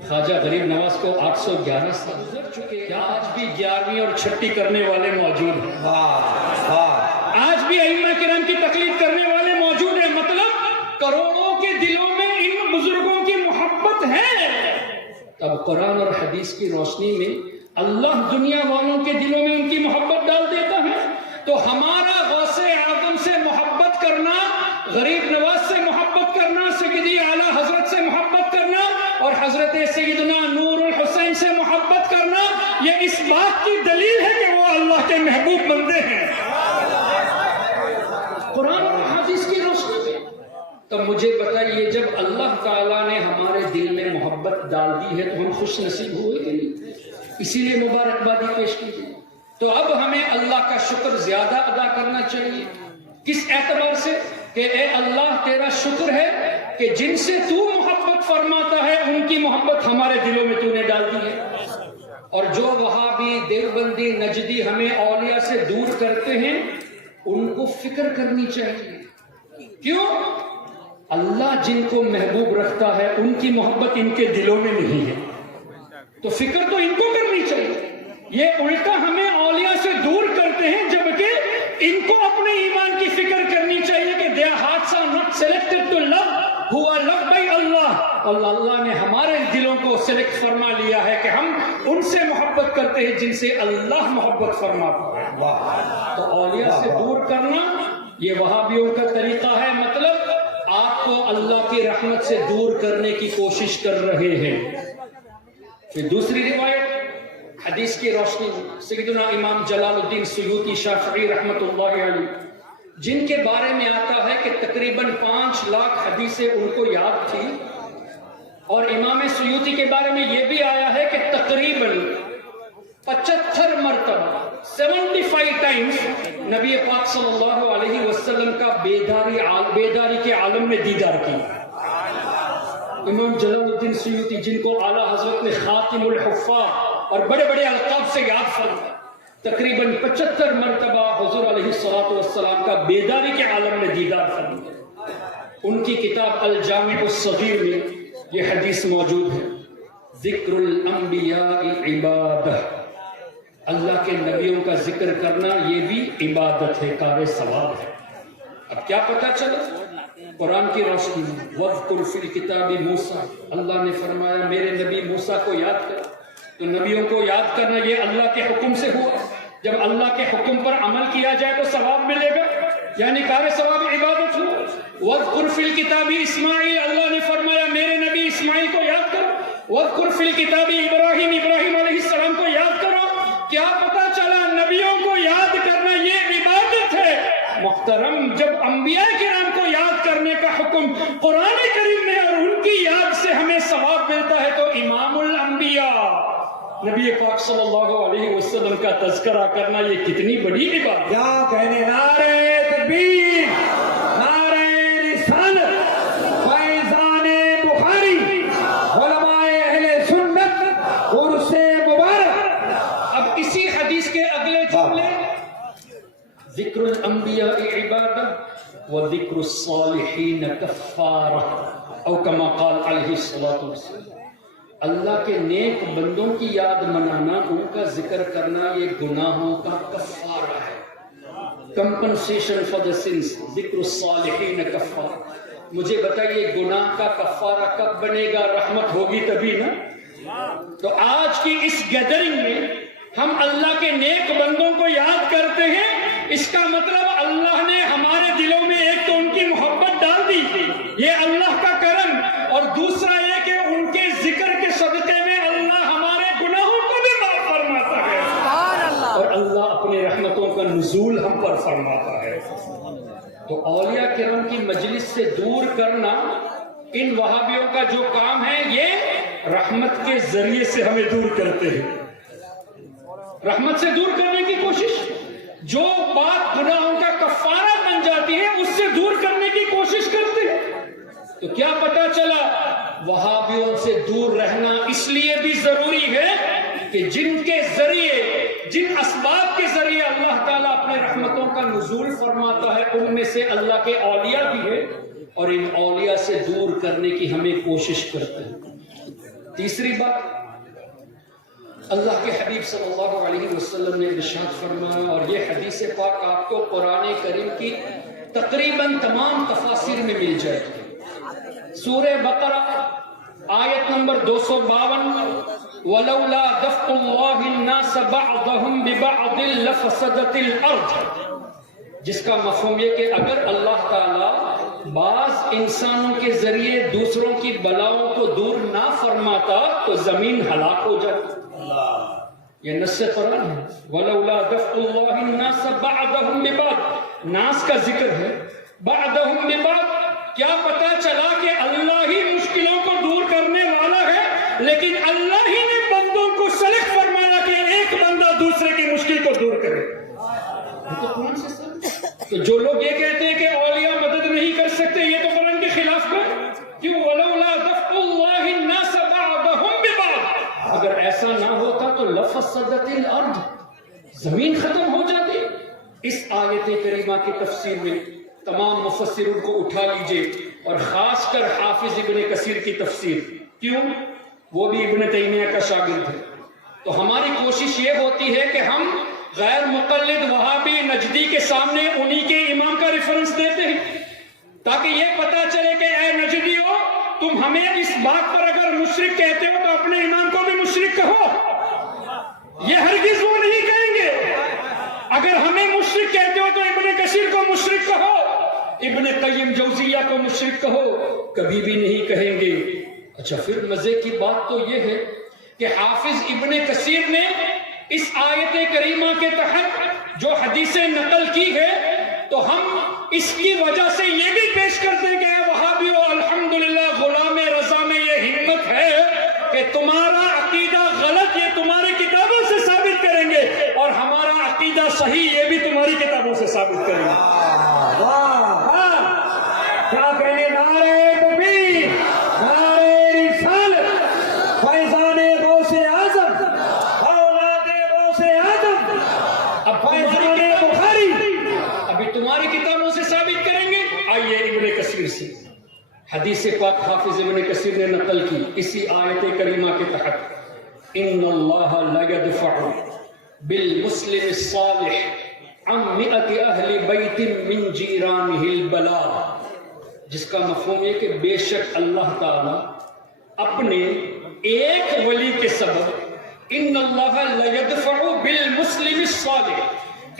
خواجہ غریب نواز کو 811 سال گزر چکے، کیا آج بھی 11ویں اور چھٹی کرنے والے موجود ہیں؟ واہ واہ، آج بھی ائمہ کرام کی تقلید کرنے والے موجود ہیں، مطلب کروڑوں کے دلوں میں ان بزرگوں کی محبت ہے۔ تب قرآن اور حدیث کی روشنی میں اللہ دنیا والوں کے دلوں میں ان کی محبت ڈال دیتا ہے، تو ہمارا غوث اعظم سے محبت کرنا، غریب نواز سے محبت کرنا، سیدی اعلیٰ حضرت سے محبت کرنا اور حضرت سیدنا نور الحسین سے محبت کرنا، یہ اس بات کی دلیل ہے کہ وہ اللہ کے محبوب بندے ہیں قرآن اور حدیث کی روشنی میں۔ تو مجھے بتائیے، جب اللہ تعالیٰ نے ہمارے دل میں محبت ڈال دی ہے تو ہم خوش نصیب ہوئے کہ نہیں؟ اسی لیے مبارکبادی پیش کی۔ تو اب ہمیں اللہ کا شکر زیادہ ادا کرنا چاہیے۔ کس اعتبار سے؟ کہ اے اللہ تیرا شکر ہے کہ جن سے تو محبت فرماتا ہے ان کی محبت ہمارے دلوں میں تو نے ڈال دی ہے۔ اور جو وہابی دیوبندی نجدی ہمیں اولیاء سے دور کرتے ہیں ان کو فکر کرنی چاہیے۔ کیوں؟ اللہ جن کو محبوب رکھتا ہے ان کی محبت ان کے دلوں میں نہیں ہے، تو فکر تو ان کو کرنی چاہیے۔ یہ الٹا ہمیں اولیاء سے دور کرتے ہیں، جبکہ ان کو اپنے ایمان کی فکر کرنی چاہیے کہ their hearts are not selected to love who are loved by Allah۔ اللہ نے ہمارے دلوں کو سلیکٹ فرما لیا ہے کہ ہم ان سے محبت کرتے ہیں جن سے اللہ محبت فرماتا ہے۔ تو اولیاء سے دور کرنا یہ وہابیوں کا طریقہ ہے، مطلب آپ کو اللہ کی رحمت سے دور کرنے کی کوشش کر رہے ہیں۔ پھر دوسری روایت حدیث کی روشنی میں سیدنا امام جلال الدین سیوطی شافعی رحمت اللہ علیہ، جن کے بارے میں آتا ہے کہ تقریباً 5 لاکھ حدیثیں ان کو یاد تھی، اور امام سیوطی کے بارے میں یہ بھی آیا ہے کہ تقریباً 75 مرتبہ 75 ٹائمز نبی پاک صلی اللہ علیہ وسلم کا بیداری کے عالم میں دیدار کیا۔ امام جلال الدین سیوطی جن کو اعلیٰ حضرت نے خاتم الحفاظ اور بڑے بڑے القاب سے یاد فرمایا، تقریباً 75 مرتبہ حضور علیہ الصلوۃ والسلام کا بیداری کے عالم میں دیدار فرمایا۔ ان کی کتاب الجامع الصغیر میں یہ حدیث موجود ہے، ذکر الانبیاء عبادہ، اللہ کے نبیوں کا ذکر کرنا یہ بھی عبادت ہے، کار ثواب ہے۔ اب کیا پتہ چلا؟ قرآن کی روشنی میں وَاذْكُرْ فِي الْكِتَابِ مُوسیٰ، اللہ نے فرمایا میرے نبی موسیٰ کو یاد کر۔ تو نبیوں کو یاد کرنا یہ اللہ کے حکم سے ہوا، جب اللہ کے حکم پر عمل کیا جائے تو ثواب ملے گا، یعنی کار ثواب عبادت ہو۔ وَاذْكُرْ فِي الْكِتَابِ اسماعیل، اللہ نے فرمایا میرے نبی اسماعیل کو یاد کرو۔ وَاذْكُرْ فِي الْكِتَابِ ابراہیم، ابراہیم علیہ السلام کو یاد کرو۔ کیا پتہ چلا؟ نبیوں کو یاد کرنا یہ عبادت ہے۔ محترم، جب انبیاء کرام کو یاد کرنے کا حکم قرآن کریم میں اور ان کی یاد سے ہمیں ثواب ملتا ہے، تو امام الانبیاء نبی پاک صلی اللہ علیہ وسلم کا تذکرہ کرنا یہ کتنی بڑی عبادت۔ کیا کہنے، نعرہ تکبیر، نعرہ رسالت، فیضان بخاری، علماء اہل سنت، عرس مبارک۔ اب اسی حدیث کے اگلے جملے، ذکر الانبیاء عبادہ وذکر الصالحین کفارہ، او کما قال علیہ الصلوۃ والسلام، اللہ کے نیک بندوں کی یاد منانا، ان کا ذکر کرنا یہ گناہوں کا کفارہ ہے، کمپنسیشن فار the sins۔ ذکر الصالحین کفارہ، مجھے بتائیے گناہ کا کفارہ کب بنے گا؟ رحمت ہوگی تبھی نا۔ تو آج کی اس گیدرنگ میں ہم اللہ کے نیک بندوں کو یاد کرتے ہیں، اس کا مطلب اللہ نے ہمارے دلوں میں ایک تو ان کی محبت ڈال دی، یہ اللہ کا کرم، اور دوسرا یہ کہ ان کے ذکر کے صدقے میں اللہ ہمارے گناہوں کو بھی معاف فرماتا ہے، اور اللہ اپنے رحمتوں کا نزول ہم پر فرماتا ہے۔ تو اولیاء کرام کی مجلس سے دور کرنا ان وہابیوں کا جو کام ہے، یہ رحمت کے ذریعے سے ہمیں دور کرتے ہیں، رحمت سے دور کرنے کی کوشش، جو بات گناہوں کا کفارہ بن جاتی ہے اس سے دور کرنے کی کوشش کرتے ہیں۔ تو کیا پتا چلا؟ وہابیوں سے دور رہنا اس لیے بھی ضروری ہے کہ جن کے ذریعے جن اسباب کے ذریعے اللہ تعالیٰ اپنے رحمتوں کا نزول فرماتا ہے ان میں سے اللہ کے اولیاء بھی ہے، اور ان اولیاء سے دور کرنے کی ہمیں کوشش کرتے ہیں۔ تیسری بات، اللہ کے حبیب صلی اللہ علیہ وسلم نے ارشاد فرمایا، اور یہ حدیث پاک آپ کو قرآن کریم کی تقریباً تمام تفاسیر میں مل جائے گی۔ سورہ بقرہ آیت نمبر 252، وَلَوْلَا دَفْعُ اللَّهِ النَّاسَ بَعْضَهُمْ بِبَعْضٍ لَفَسَدَتِ الْأَرْضُ، جس کا مفہوم یہ کہ اگر اللہ تعالیٰ بعض انسانوں کے ذریعے دوسروں کی بلاؤں کو دور نہ فرماتا تو زمین ہلاک ہو جاتی۔ یہ نص قرآن ہے، وَلَوْلَا دَفْعُ اللَّهِ النَّاسَ بَعْضَهُمْ بِبَعْضٍ، ناس کا ذکر ہے، بعضهم ببعض، کیا پتا چلا کہ اللہ ہی مشکلوں کو دور کرنے والا ہے، لیکن اللہ ہی نے بندوں کو سلیکٹ فرمایا کہ ایک بندہ دوسرے کی مشکل کو دور کرے۔ تو جو لوگ یہ کہتے ہیں کہ اولیاء مدد نہیں کر سکتے، یہ تو قرآن کے خلاف ہے۔ کیوں؟ وَلَوْلَا دَفْعُ اللَّهِ النَّاسَ بَعْضَهُمْ بِبَعْضٍ، اگر ایسا نہ ہوتا تو لَفَسَدَتِ الْأَرْضُ، زمین ختم ہو جاتی۔ اس آیت کریمہ کی تفسیر میں تمام مفسرین کو اٹھا لیجئے، اور خاص کر حافظ ابن کثیر کی تفسیر، کیوں؟ وہ بھی ابن تیمیہ کا شاگرد ہے۔ تو ہماری کوشش یہ ہوتی ہے کہ ہم غیر مقلد وہابی نجدی کے سامنے انہی کے امام کا ریفرنس دیتے ہیں، تاکہ یہ پتا چلے کہ اے نجدیو، تم ہمیں اس بات پر اگر مشرک کہتے ہو تو اپنے امام کو بھی مشرک کہو۔ یہ ہرگز وہ نہیں کہیں گے۔ اگر ہمیں مشرک کہتے ہو تو ابن کثیر کو مشرک کہو، ابن قیم جوزیہ کو مشرک کہو، کبھی بھی نہیں کہیں گے۔ اچھا، پھر مزے کی بات تو یہ ہے کہ حافظ ابن کثیر نے اس آیت کریمہ کے تحت جو حدیثیں نقل کی ہے، تو ہم اس کی وجہ سے یہ بھی پیش کرتے ہیں کہ اے وہابیو، الحمدللہ غلام رضا میں یہ ہمت ہے کہ تمہارا عقیدہ غلط یہ تمہاری کتابوں سے ثابت کریں گے، اور ہمارا عقیدہ صحیح یہ بھی تمہاری کتابوں سے ثابت کریں گے۔ کیا کہنے؟ نعرہ تکبیر، نعرہ رسالت، فیضان غوث اعظم، اولاد غوث اعظم، اب فیضان بخاری ابھی تمہاری کتابوں سے ثابت کریں گے۔ آئیے ابن کثیر سے حدیث پاک حافظ ابن کثیر نے نقل کی اسی آیت کریمہ کے تحت، ان اللہ لا يدفع بالمسلم الصالح عن 100 اہل بیت من جیرانہ البلاء، جس کا مفہوم ہے کہ بے شک اللہ تعالی اپنے ایک ولی کے سبب، ان اللہ لا يدفع بالمسلم الصالح،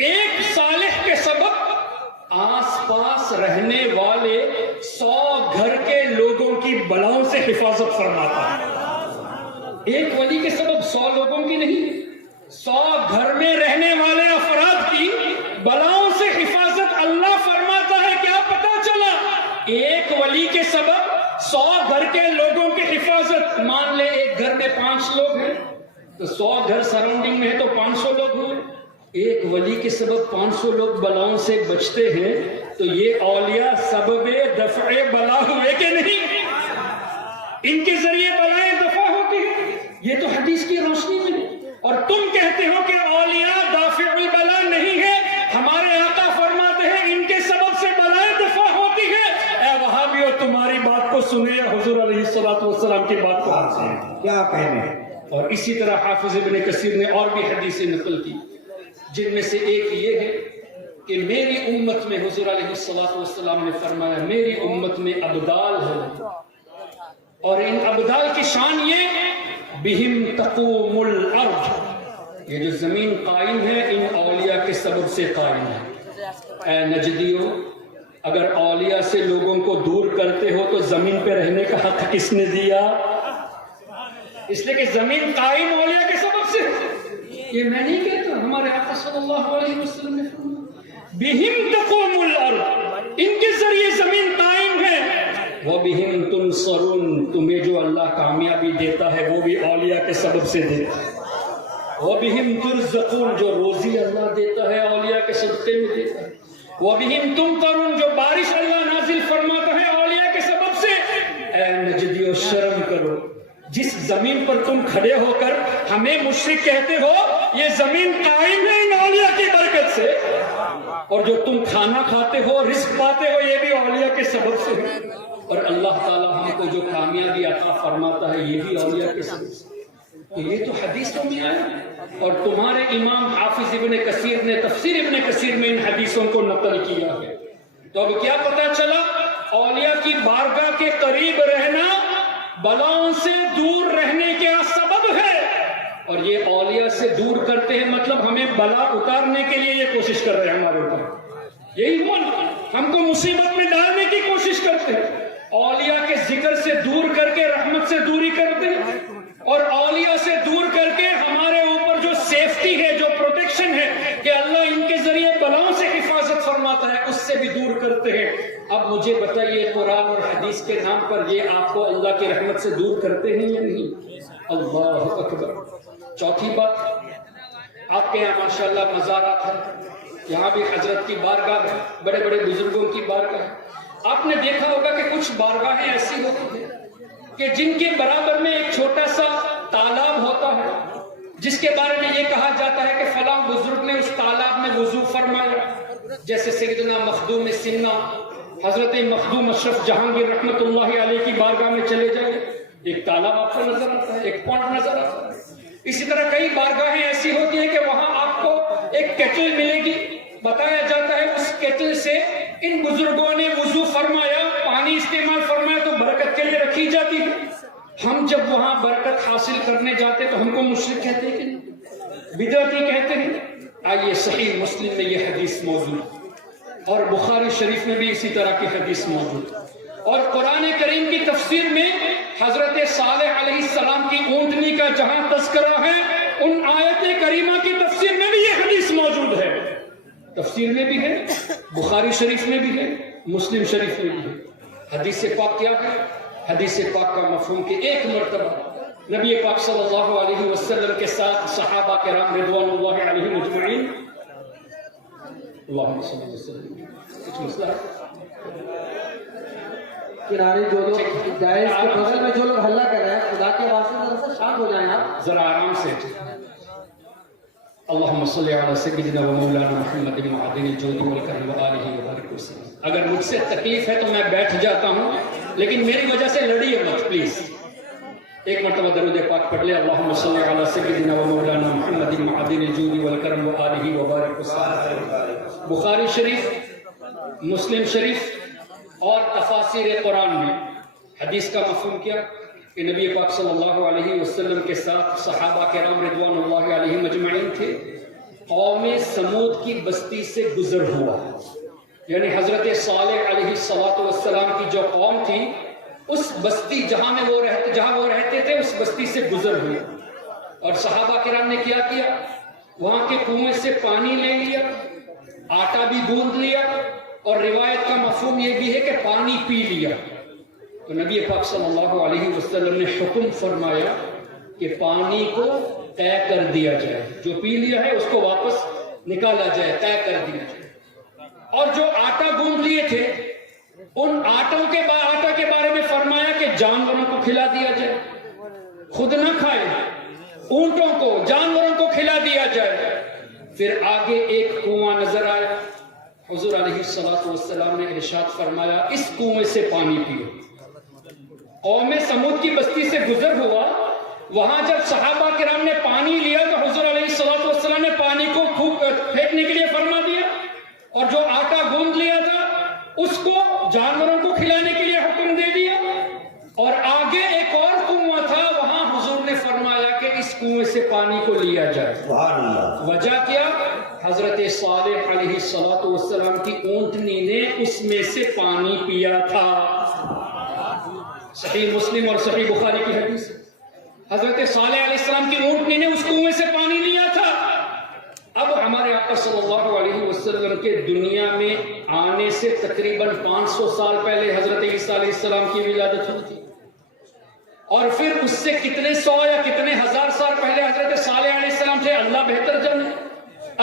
ایک صالح کے سبب آس پاس رہنے والے 100 گھر کے لوگوں کی بلاؤں سے حفاظت فرماتا ہے۔ ایک ولی کے سبب 100 لوگوں کی نہیں، 100 گھر میں رہنے والے افراد کی بلاؤں سے حفاظت اللہ فرماتا ہے۔ کیا پتا چلا؟ ایک ولی کے سبب 100 گھر کے لوگوں کی حفاظت۔ مان لے ایک گھر میں 5 لوگ ہیں تو 100 گھر سراؤنڈنگ میں ہے تو 500 لوگ ہوئے، ایک ولی کے سبب 500 لوگ بلاؤں سے بچتے ہیں، تو یہ اولیاء سبب دفع بلا ہوئے کہ نہیں؟ ان کے ذریعے بلائیں دفع ہوتی ہیں، یہ تو حدیث کی روشنی میں۔ اور تم کہتے ہو کہ اولیاء دافع البلا نہیں ہے، ہمارے آقا فرماتے ہیں ان کے سبب سے بلائیں دفع ہوتی ہے۔ اے وہابیو، تمہاری بات کو سنے یا حضور علیہ السلام کی بات کو سنے؟ کیا کہنے؟ اور اسی طرح حافظ ابن کثیر نے اور بھی حدیثیں نقل کی، جن میں سے ایک یہ ہے کہ میری امت میں حضور علیہ السلام نے فرمایا میری امت میں ابدال ہے، اور ان ابدال کی شان یہ بہم تقوم الارض، یہ جو زمین قائم ہے ان اولیاء کے سبب سے قائم ہے۔ اے نجدیو، اگر اولیاء سے لوگوں کو دور کرتے ہو تو زمین پہ رہنے کا حق کس نے دیا؟ اس لیے کہ زمین قائم اولیاء کے سبب سے۔ یہ میں نہیں کہتا، ہمارے آقا صلی اللہ علیہ وسلم نے فرمایا بہم تقوم الارض، ان کے ذریعے زمین قائم ہے۔ وَبِهِمْ تُنصَرُونَ، تمہیں جو اللہ کامیابی دیتا ہے وہ بھی اولیاء کے سبب سے دیتا ہے۔ وَبِهِمْ تُرْزَقُونَ، جو روزی اللہ دیتا ہے اولیاء کے صدقے میں دیتا ہے۔ وَبِهِمْ تُمْطَرُونَ، جو بارش اللہ نازل فرماتا ہے اولیاء کے سبب سے۔ اے نجدیو، شرم کرو، جس زمین پر تم کھڑے ہو کر ہمیں مشرک کہتے ہو یہ زمین قائم ہے ان اولیاء کی برکت سے، اور جو تم کھانا کھاتے ہو، رزق پاتے ہو، یہ بھی اولیاء کے سبب سے ہے، اور اللہ تعالیٰ ہم کو جو کامیابی عطا فرماتا ہے یہ بھی اولیاء کے سبب سے۔ تو یہ تو حدیثوں میں آیا، اور تمہارے امام حافظ ابن کثیر نے تفسیر ابن کثیر میں ان حدیثوں کو نقل کیا ہے۔ تو اب کیا پتہ چلا؟ اولیاء کی بارگاہ کے قریب رہنا بلاؤں سے دور رہنے کا سبب ہے، اور یہ اولیاء سے دور کرتے ہیں، مطلب ہمیں بلا اتارنے کے لیے یہ کوشش کر رہے ہیں ہمارے اوپر، یہی ہوا نا، ہم کو مصیبت میں ڈالنے کی کوشش کرتے ہیں۔ اولیاء کے ذکر سے دور کر کے رحمت سے دوری کرتے ہیں، اور اولیاء سے دور کر کے ہمارے اوپر جو سیفٹی ہے، جو پروٹیکشن ہے کہ اللہ ان کے ذریعے بلاؤں سے حفاظت فرماتا ہے، اس سے بھی دور کرتے ہیں۔ اب مجھے بتائیے قرآن اور حدیث کے نام پر یہ آپ کو اللہ کی رحمت سے دور کرتے ہیں یا نہیں؟ اللہ اکبر۔ چوتھی بات، آپ کے یہاں ماشاءاللہ مزارات ہیں، یہاں بھی حضرت کی بارگاہ ہے، بڑے بڑے بزرگوں کی بارگاہ ہے۔ آپ نے دیکھا ہوگا کہ کچھ بارگاہیں ایسی ہوتی ہیں کہ جن کے برابر میں ایک چھوٹا سا تالاب ہوتا ہے، جس کے بارے میں یہ کہا جاتا ہے کہ فلاں بزرگ نے اس تالاب میں وضو فرمایا، جیسے سیدنا مخدوم سنہ حضرت مخدوم اشرف جہانگیر رحمت اللہ علیہ کی بارگاہ میں چلے جائیں، ایک تالاب آپ کو نظر آتا ہے، ایک پوائنٹ نظر آتا ہے۔ اسی طرح کئی بارگاہیں ایسی ہوتی ہیں کہ وہاں آپ کو ایک کیٹل ملے گی، بتایا جاتا ہے اس کیٹل سے ان بزرگوں نے وضو فرمایا، پانی استعمال فرمایا تو برکت کے لیے رکھی جاتی ہے۔ ہم جب وہاں برکت حاصل کرنے جاتے تو ہم کو مشرک کہتے ہیں کہ نہیں، بدعتی کہتے ہیں۔ آئیے صحیح مسلم میں یہ حدیث موجود، اور بخاری شریف میں بھی اسی طرح کی حدیث موجود، اور قرآن کریم کی تفسیر میں حضرت صالح علیہ السلام کی اونٹنی کا جہاں تذکرہ ہے، ان آیت کریمہ کی تفسیر میں بھی یہ حدیث موجود ہے، تفسیر میں بھی ہے، بخاری شریف میں بھی ہے، مسلم شریف میں بھی ہے۔ حدیث پاک کیا ہے؟ حدیث پاک کا مفہوم کہ ایک مرتبہ نبی پاک صلی اللہ علیہ وسلم کے ساتھ صحابہ کرام رضوان اللہ علیہم اجمعین، اللہم صلی اللہ علیہ وسلم، کچھ مسئلہ ہے؟ کنارے جو لوگ جائز کے بغل میں جو لوگ ہلہ کر رہے ہیں، خدا کے واسطے ذرا سا شانت ہو جائیں آپ، ذرا آرام سے۔ اللہم صلی علی سیدنا و مولانا محمد معدن الجود والکرم وآلہ وبارک وسلم۔ اگر مجھ سے تکلیف ہے تو میں بیٹھ جاتا ہوں، لیکن میری وجہ سے لڑیے مت پلیز۔ ایک مرتبہ درود پاک پڑھ لے، اللہم صلی علی سیدنا و مولانا محمد معدن الجود والکرم وآلہ وبارک وسلم۔ بخاری شریف، مسلم شریف اور تفاسیر قرآن میں حدیث کا مفہوم کیا کہ نبی پاک صلی اللہ علیہ وسلم کے ساتھ صحابہ کرام رضوان اللہ علیہم اجمعین تھے، قوم سمود کی بستی سے گزر ہوا، یعنی حضرت صالح علیہ السلام کی جو قوم تھی، اس بستی جہاں وہ رہتے تھے، اس بستی سے گزر ہوئی، اور صحابہ کرام نے کیا کیا؟ وہاں کے کنویں سے پانی لے لیا، آٹا بھی گوندھ لیا، اور روایت کا مفہوم یہ بھی ہے کہ پانی پی لیا۔ تو نبی پاک صلی اللہ علیہ وسلم نے حکم فرمایا کہ پانی کو طے کر دیا جائے، جو پی لیا ہے اس کو واپس نکالا جائے، طے کر دیا جائے، اور جو آٹا گوندھ لیے تھے ان آٹا کے بارے میں فرمایا کہ جانوروں کو کھلا دیا جائے، خود نہ کھائے، اونٹوں کو، جانوروں کو کھلا دیا جائے۔ پھر آگے ایک کنواں نظر آیا، حضور علیہ السلام نے ارشاد فرمایا اس کنویں سے پانی پیو۔ قوم سمود کی بستی سے گزر ہوا، وہاں جب صحابہ کرام نے پانی لیا تو حضور علیہ السلام نے پانی کو پھینکنے کے لیے فرما دیا، اور جو آٹا گوندھ لیا تھا اس کو جانوروں کو کھلانے کے لیے حکم دے دیا، اور آگے ایک اور کنواں تھا، وہاں حضور نے فرمایا کہ اس کنویں سے پانی کو لیا جائے۔ سبحان اللہ۔ وجہ کیا؟ حضرت صالح علیہ السلام کی اونٹنی نے اس میں سے پانی پیا تھا۔ صحیح مسلم اور صحیح بخاری کی حدیث، حضرت صالح علیہ السلام کی اونٹنی نے اس کنویں سے پانی لیا تھا۔ اب ہمارے آقا صلی اللہ علیہ وسلم کے دنیا میں آنے سے تقریباً 500 سال پہلے حضرت عیسیٰ علیہ السلام کی ولادت ہوئی تھی، اور پھر اس سے کتنے سو یا کتنے ہزار سال پہلے حضرت صالح علیہ السلام تھے، اللہ بہتر جانے،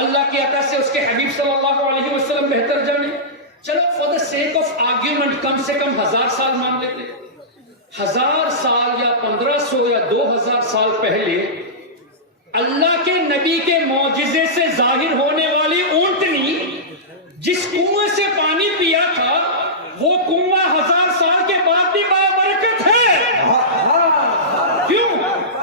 اللہ کی عطا سے اس کے حبیب صلی اللہ علیہ وسلم بہتر جانے۔ چلو for the sake of argument کم سے کم 1000 سال مان لیتے، 1000 سال یا 1500 یا 2000 سال پہلے اللہ کے نبی کے معجزے سے ظاہر ہونے والی اونٹنی جس کنویں سے پانی پیا تھا وہ کنواں 1000 سال کے بعد بھی بابرکت ہے. کیوں؟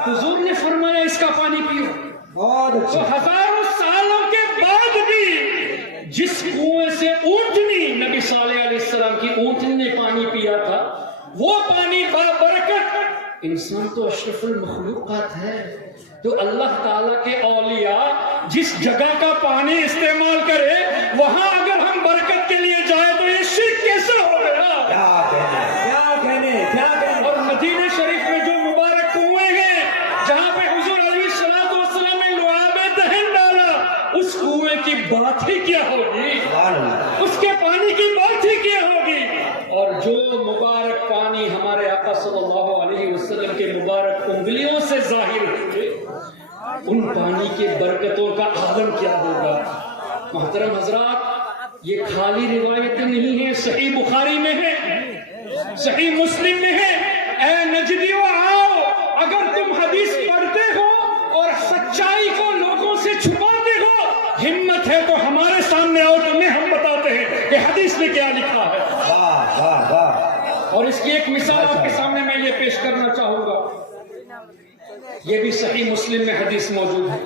حضور نے فرمایا اس کا پانی پیو. تو ہزاروں سالوں کے بعد بھی جس کنویں سے اونٹنی نبی صالح علیہ السلام کی اونٹنی نے پانی پیا تھا وہ پانی بابرکت. انسان تو اشرف المخلوقات ہے. تو اللہ تعالیٰ کے اولیاء جس جگہ کا پانی استعمال کرے وہاں اگر ہم برکت کے لیے جائیں تو یہ شرک کیسے ہو گیا؟ کیا کہنے اور مدینہ شریف میں جو مبارک کنویں ہیں جہاں پہ حضور علیہ السلام نے لعاب دہن ڈالا اس کنویں کی بات ہی کیا ہوگی، اس کے پانی کی بات ہی کیا ہوگی. اور جو مبارک پانی ہمارے آقا صلی اللہ علیہ وسلم کے مبارک انگلیوں سے ظاہر ہوئے ان پانی کے برکتوں کا عالم کیا ہوگا. محترم حضرات، یہ خالی روایتیں نہیں ہیں، صحیح بخاری میں ہے، صحیح مسلم میں ہے. اے نجدیو آؤ، اگر تم حدیث پڑھتے ہو اور سچائی کو لوگوں سے چھپاتے ہو، ہمت ہے تو ہمارے سامنے آؤ، تمہیں ہم بتاتے ہیں کہ حدیث میں کیا لکھا ہے. اور اس کی ایک مثال آپ کے سامنے میں یہ پیش کرنا چاہوں گا. یہ بھی صحیح مسلم میں حدیث موجود ہے.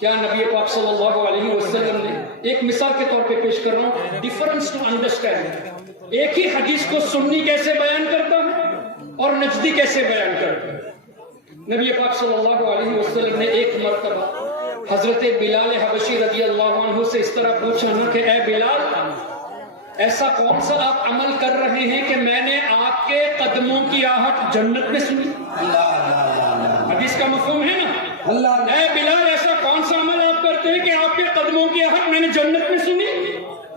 کیا نبی پاک صلی اللہ علیہ وسلم نے ایک مثال کے طور پہ پیش کر رہا ہوں، ڈیفرنس ٹو انڈرسٹینڈ. ایک ہی حدیث کو سنی کیسے بیان کرتا ہے اور نجدی کیسے بیان کرتا ہے. نبی پاک صلی اللہ علیہ وسلم نے ایک مرتبہ حضرت بلال حبشی رضی اللہ عنہ سے اس طرح پوچھا نا کہ اے بلال، ایسا کون سا آپ عمل کر رہے ہیں کہ میں نے آپ کے قدموں کی آہٹ جنت میں سنی؟ حدیث کا مفہوم ہے نا. اے بلال، ایسا کون سا عمل آپ کرتے ہیں کہ آپ کے قدموں کی آہٹ میں نے جنت میں سنی؟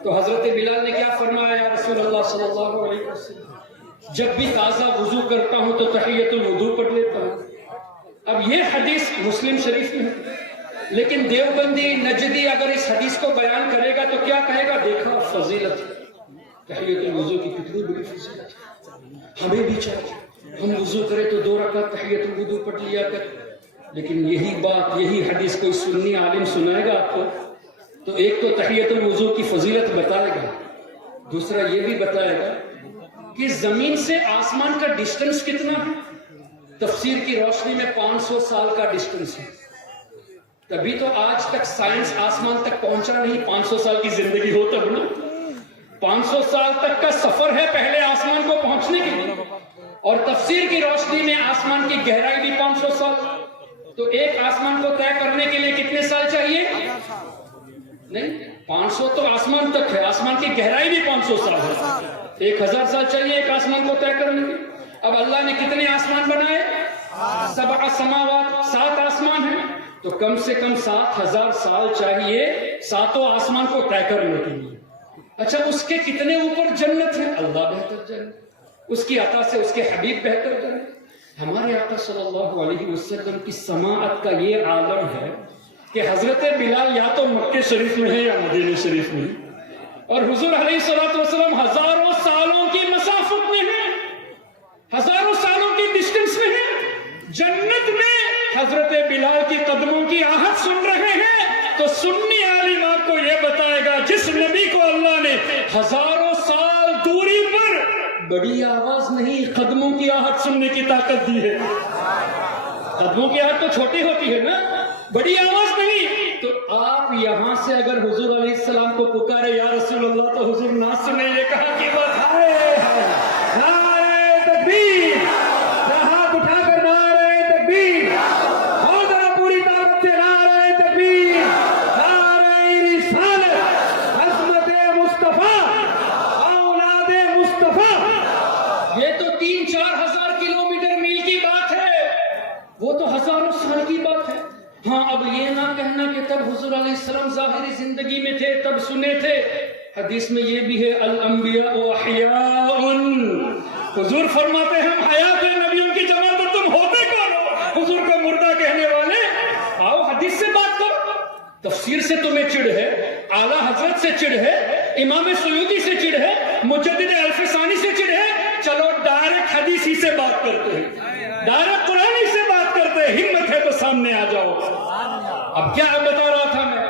تو حضرت بلال نے کیا فرمایا؟ یا رسول اللہ صلی اللہ علیہ وسلم، جب بھی تازہ وضو کرتا ہوں تو تحیۃ الوضو پڑھ لیتا ہوں. اب یہ حدیث مسلم شریف میں ہے، لیکن دیوبندی نجدی اگر اس حدیث کو بیان کرے گا تو کیا کہے گا؟ دیکھا فضیلت تحیۃ الوضو کی کتنی بڑی فضیلت ہے، ہمیں بھی چاہیے ہم وضو کرے تو 2 رکعت تحیۃ الوضو پڑھ لیا کر. لیکن یہی بات، یہی حدیث کوئی سنی عالم سنائے گا آپ کو تو ایک تو تحیۃ الوضو کی فضیلت بتائے گا، دوسرا یہ بھی بتائے گا کہ زمین سے آسمان کا ڈسٹنس کتنا ہے. تفسیر کی روشنی میں 500 سال کا ڈسٹنس ہے. تبھی تو آج تک سائنس آسمان تک پہنچا نہیں. 500 سال کی زندگی ہو تب نا. 500 سال تک کا سفر ہے پہلے آسمان کو پہنچنے کے لیے. اور تفسیر کی روشنی میں آسمان کی گہرائی بھی 500 سال. تو ایک آسمان کو طے کرنے کے لیے کتنے سال چاہیے؟ نہیں، 500 تو آسمان تک ہے، آسمان کی گہرائی بھی 500 سال ہے. 1000 سال چاہیے ایک آسمان کو طے کرنے کے. اب اللہ نے کتنے آسمان بنائے؟ 7 سماوات، 7 آسمان ہیں. تو کم سے کم 7000 سال چاہیے 7 آسمان کو طے کرنے کے لیے. اچھا، اس کے کتنے اوپر جنت ہے؟ اللہ بہتر جنت، اس کی عطا سے اس کے حبیب بہتر جنت. ہمارے آقا صلی اللہ علیہ وسلم کی سماعت کا یہ عالم ہے کہ حضرت بلال یا تو مکہ شریف میں ہے یا مدینہ شریف میں، اور حضور علیہ السلام ہزاروں سالوں کی مسافت میں ہے، ہزاروں سالوں کی ڈسٹنس میں ہے. جنت میں حضرت بلال کی قدموں کی آہٹ سن رہے ہیں. تو سنی عالم آپ کو یہ بتائے گا جس نبی کو اللہ نے ہزاروں سال دوری پر بڑی آواز نہیں، قدموں کی آہٹ سننے کی طاقت دی ہے. قدموں کی آہٹ تو چھوٹی ہوتی ہے نا، بڑی آواز نہیں. تو آپ یہاں سے اگر حضور علیہ السلام کو پکارے یا رسول اللہ تو حضور نہ سنے، یہ کہا کہ بات ہے. نعرہ تکبیر، ہاتھ اٹھا کر نعرہ تکبیر، اور ذرا پوری طاقت سے نعرہ تکبیر، نعرہ رسالت، عظمت مصطفیٰ، اولاد مصطفیٰ. یہ تو 3-4 ہزار کلومیٹر میل کی بات ہے، وہ تو ہزاروں سال کی بات ہے. ہاں، اب یہ نہ کہنا کہ تب حضور علیہ السلام ظاہری زندگی میں تھے تب سنے تھے. حدیث میں یہ بھی ہے الانبیاء احیاء. حضور فرماتے ہیں ہم حیات ہیں، نبیوں کی جمع تو تم ہوتے کون ہو حضور کو مردہ کہنے والے؟ آؤ حدیث سے بات کرو. تفسیر سے تمہیں چڑ ہے، اعلیٰ حضرت سے چڑ ہے، امام سیوطی سے چڑ ہے، مجدد الفسانی سے چڑ ہے. چلو ڈائریکٹ حدیث ہی سے بات کرتے ہیں، ڈائریکٹ قرآن ہی سے بات کرتے ہیں. ہمت ہے تو سامنے آ جاؤ. کیا بتا رہا تھا میں؟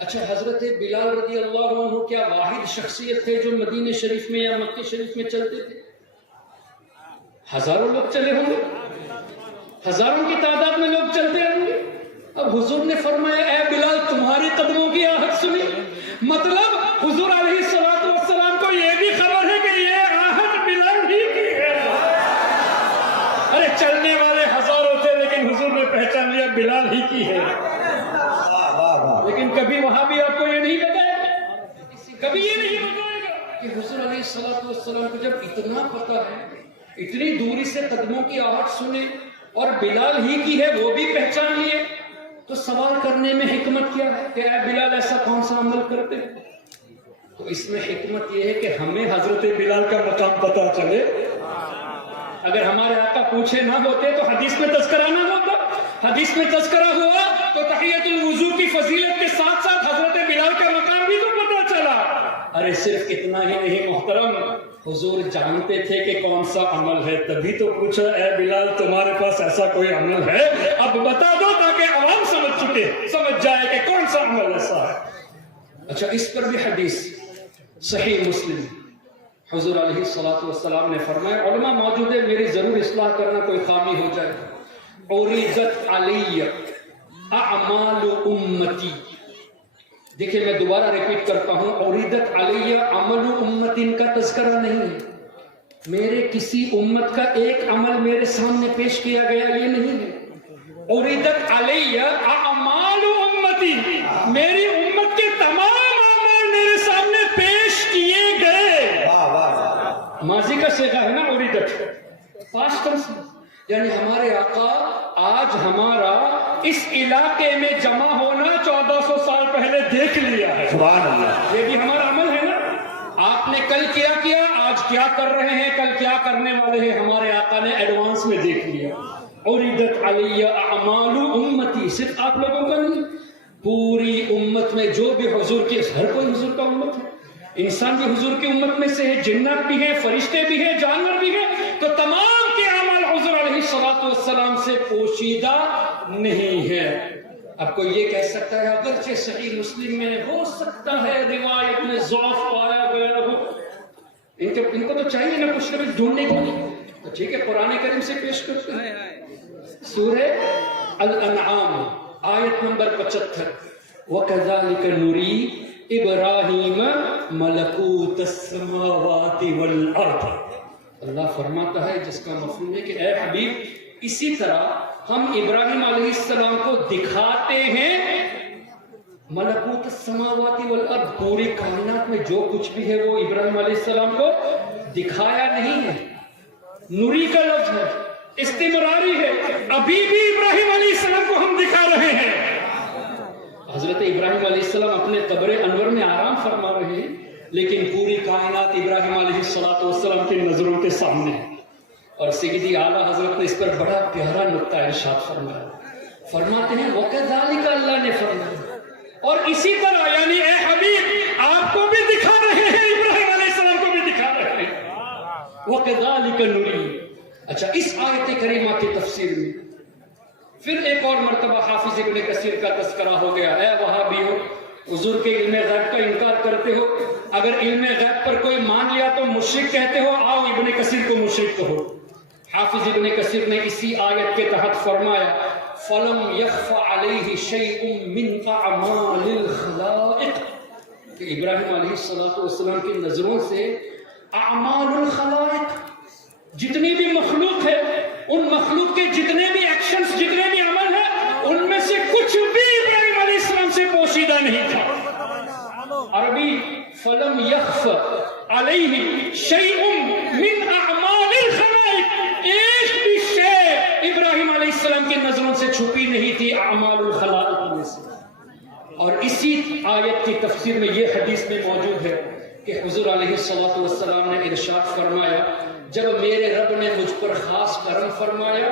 اچھا حضرت بلال رضی اللہ عنہ کیا واحد شخصیت تھے جو مدینہ شریف میں یا مکہ شریف میں چلتے تھے؟ ہزاروں لوگ چلے ہوں گے، ہزاروں کی تعداد میں لوگ چلتے ہوں گے۔ اب حضور نے فرمایا اے بلال تمہاری قدموں کی آہٹ سنی، مطلب حضور علیہ الصلوۃ والسلام کو یہ بھی خبر ہے کہ یہ آہٹ بلال ہی کی ہے۔ ارے چلنے والے ہزاروں تھے لیکن حضور نے پہچان لیا بلال ہی کی ہے۔ لیکن کبھی وہاں بھی آپ کو یہ نہیں بتائے گا، کبھی یہ نہیں بتائے گا کہ حضور علیہ الصلوۃ والسلام کو جب اتنا پتا ہے، اتنی دوری سے قدموں کی آہٹ سنے اور بلال ہی کی ہے وہ بھی پہچان لیے، تو سوال کرنے میں حکمت کیا ہے کہ اے بلال ایسا کون سا عمل کرتے ہیں؟ تو اس میں حکمت یہ ہے کہ ہمیں حضرت بلال کا مقام پتہ چلے۔ اگر ہمارے آقا پوچھے نہ ہوتے تو حدیث میں تذکرہ نہ ہوتا، حدیث میں تذکرہ ہوا تو تحیۃ الوضو کی فضیلت کے ساتھ ساتھ حضرت بلال کا مقام بھی تو پتہ چلا۔ ارے صرف اتنا ہی نہیں محترم، حضور جانتے تھے کہ کون سا عمل ہے، تبھی تو پوچھا اے بلال تمہارے پاس ایسا کوئی عمل ہے؟ اب بتا دو تاکہ عوام سمجھ جائے کہ کون سا عمل ایسا ہے۔ اچھا اس پر بھی حدیث صحیح مسلم، حضور علیہ الصلوۃ والسلام نے فرمایا، علماء موجود ہے میری ضرور اصلاح کرنا کوئی خامی ہو جائے، عُرِضَتْ عَلَيَّ اعمال امتی۔ دیکھیں میں دوبارہ ریپیٹ کرتا ہوں، عُرِضَتْ عَلَيَّ عمل امتی کا تذکرہ نہیں ہے، میرے کسی امت کا ایک عمل میرے سامنے پیش کیا گیا یہ نہیں ہے۔ عُرِضَتْ عَلَيَّ اعمال امتی، میری امت کے تمام اعمال میرے سامنے پیش کیے گئے۔ ماضی کا صیغہ ہے نا عُرِضَتْ، پاسٹ ٹینس، یعنی ہمارے آقا آج ہمارا اس علاقے میں جمع ہونا 1400 سال پہلے دیکھ لیا ہے۔ سبحان اللہ، یہ بھی ہمارا عمل ہے نا۔ آپ نے کل کیا کیا، آج کیا کر رہے ہیں، کل کیا کرنے والے ہیں، ہمارے آقا نے ایڈوانس میں دیکھ لیا۔ عُرِضَتْ عَلَيَّ اعمال امتی، صرف آپ لوگوں کا نہیں، پوری امت میں جو بھی حضور کی، ہر کوئی حضور کا امت ہے، انسان بھی حضور کی امت میں سے ہے، جنات بھی ہیں، فرشتے بھی ہیں، جانور بھی ہیں، تو تمام کے اعمال حضور علیہ الصلوۃ والسلام سے پوشیدہ نہیں ہے۔ اب کوئی یہ کہہ سکتا ہے اگرچہ صحیح مسلم میں ہو سکتا ہے روایت میں ضعف پایا گیا ہو، ان کو تو چاہیے نا کچھ نہ کچھ ڈھونڈنے کو، تو ٹھیک ہے قرآن کریم سے پیش کرتے ہیں۔ سورہ الانعام آیت نمبر 75، وَكَذَلِكَ نُرِي ابراہیم ملکوت السماوات والارض۔ اللہ فرماتا ہے جس کا مفہوم ہے کہ اے حبیب اسی طرح ہم ابراہیم علیہ السلام کو دکھاتے ہیں ملکوت السماوات والارض، پوری کائنات میں جو کچھ بھی ہے وہ ابراہیم علیہ السلام کو دکھایا نہیں ہے۔ نوری کا لفظ ہے، استمراری ہے، ابھی بھی ابراہیم علیہ السلام کو ہم دکھا رہے ہیں۔ حضرت ابراہیم علیہ السلام اپنے قبر انور میں آرام فرما رہے ہیں، لیکن پوری کائنات ابراہیم علیہ السلام کی نظروں کے سامنے ہے۔ اور سیدی اعلیٰ حضرت نے اس پر بڑا پیارا نقطہ ارشاد فرمایا، فرماتے ہیں وَكَذَلِكَ، اللہ نے فرمایا اور اسی طرح، یعنی اے حبیب آپ کو بھی دکھا رہے ہیں، ابراہیم علیہ السلام کو بھی دکھا رہے ہیں۔ وَكَذَلِكَ نُرِي۔ اچھا اس آیت کریمہ کی تفسیر میں پھر ایک اور مرتبہ حافظ ابن کثیر کا تذکرہ ہو گیا۔ اے وہابیو، حضور کے علم غیب کا انکار کرتے ہو، اگر علم غیب پر کوئی مان لیا تو مشرک کہتے ہو، آؤ ابن کثیر کو مشرک کہو۔ حافظ ابن کثیر نے اسی آیت کے تحت فرمایا فَلَمْ يَخْفَ عَلَيْهِ شَيْءٌ مِّنْ أَعْمَالِ الْخَلَائِقِ، کہ ابراہیم علیہ السلام کی نظروں سے اعمال الخلائق، جتنی بھی مخلوق ہے، ان مخلوق کے جتنے بھی ایکشنز، جتنے بھی عمل ہیں، ان میں سے کچھ بھی ابراہیم علیہ السلام سے پوشیدہ نہیں تھا۔ عربی فَلَمْ يَخْفَ عَلَيْهِ شَيْءٌ مِّنْ أَعْمَالِ الْخَلَائِقِ، ایک بھی شے ابراہیم علیہ السلام کی نظروں سے چھپی نہیں تھی اعمال الخلائق میں سے۔ اور اسی آیت کی تفسیر میں یہ حدیث میں موجود ہے کہ حضور علیہ السلام نے ارشاد فرمایا جب میرے رب نے مجھ پر خاص کرم فرمایا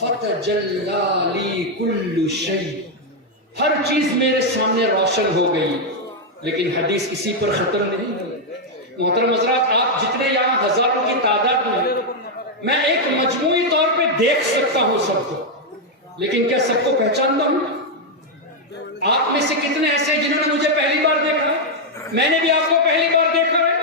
فَتَجَلَّى لِي كُلُّ شَيْءٍ، ہر چیز میرے سامنے روشن ہو گئی۔ لیکن حدیث اسی پر ختم نہیں ہوئی۔ محترم حضرات، آپ جتنے یہاں ہزاروں کی تعداد میں ایک مجموعی طور پہ دیکھ سکتا ہوں سب کو، لیکن کیا سب کو پہچانتا ہوں؟ آپ میں سے کتنے ایسے ہیں جنہوں نے مجھے پہلی بار دیکھا ہے؟ میں نے بھی آپ کو پہلی بار دیکھا ہے.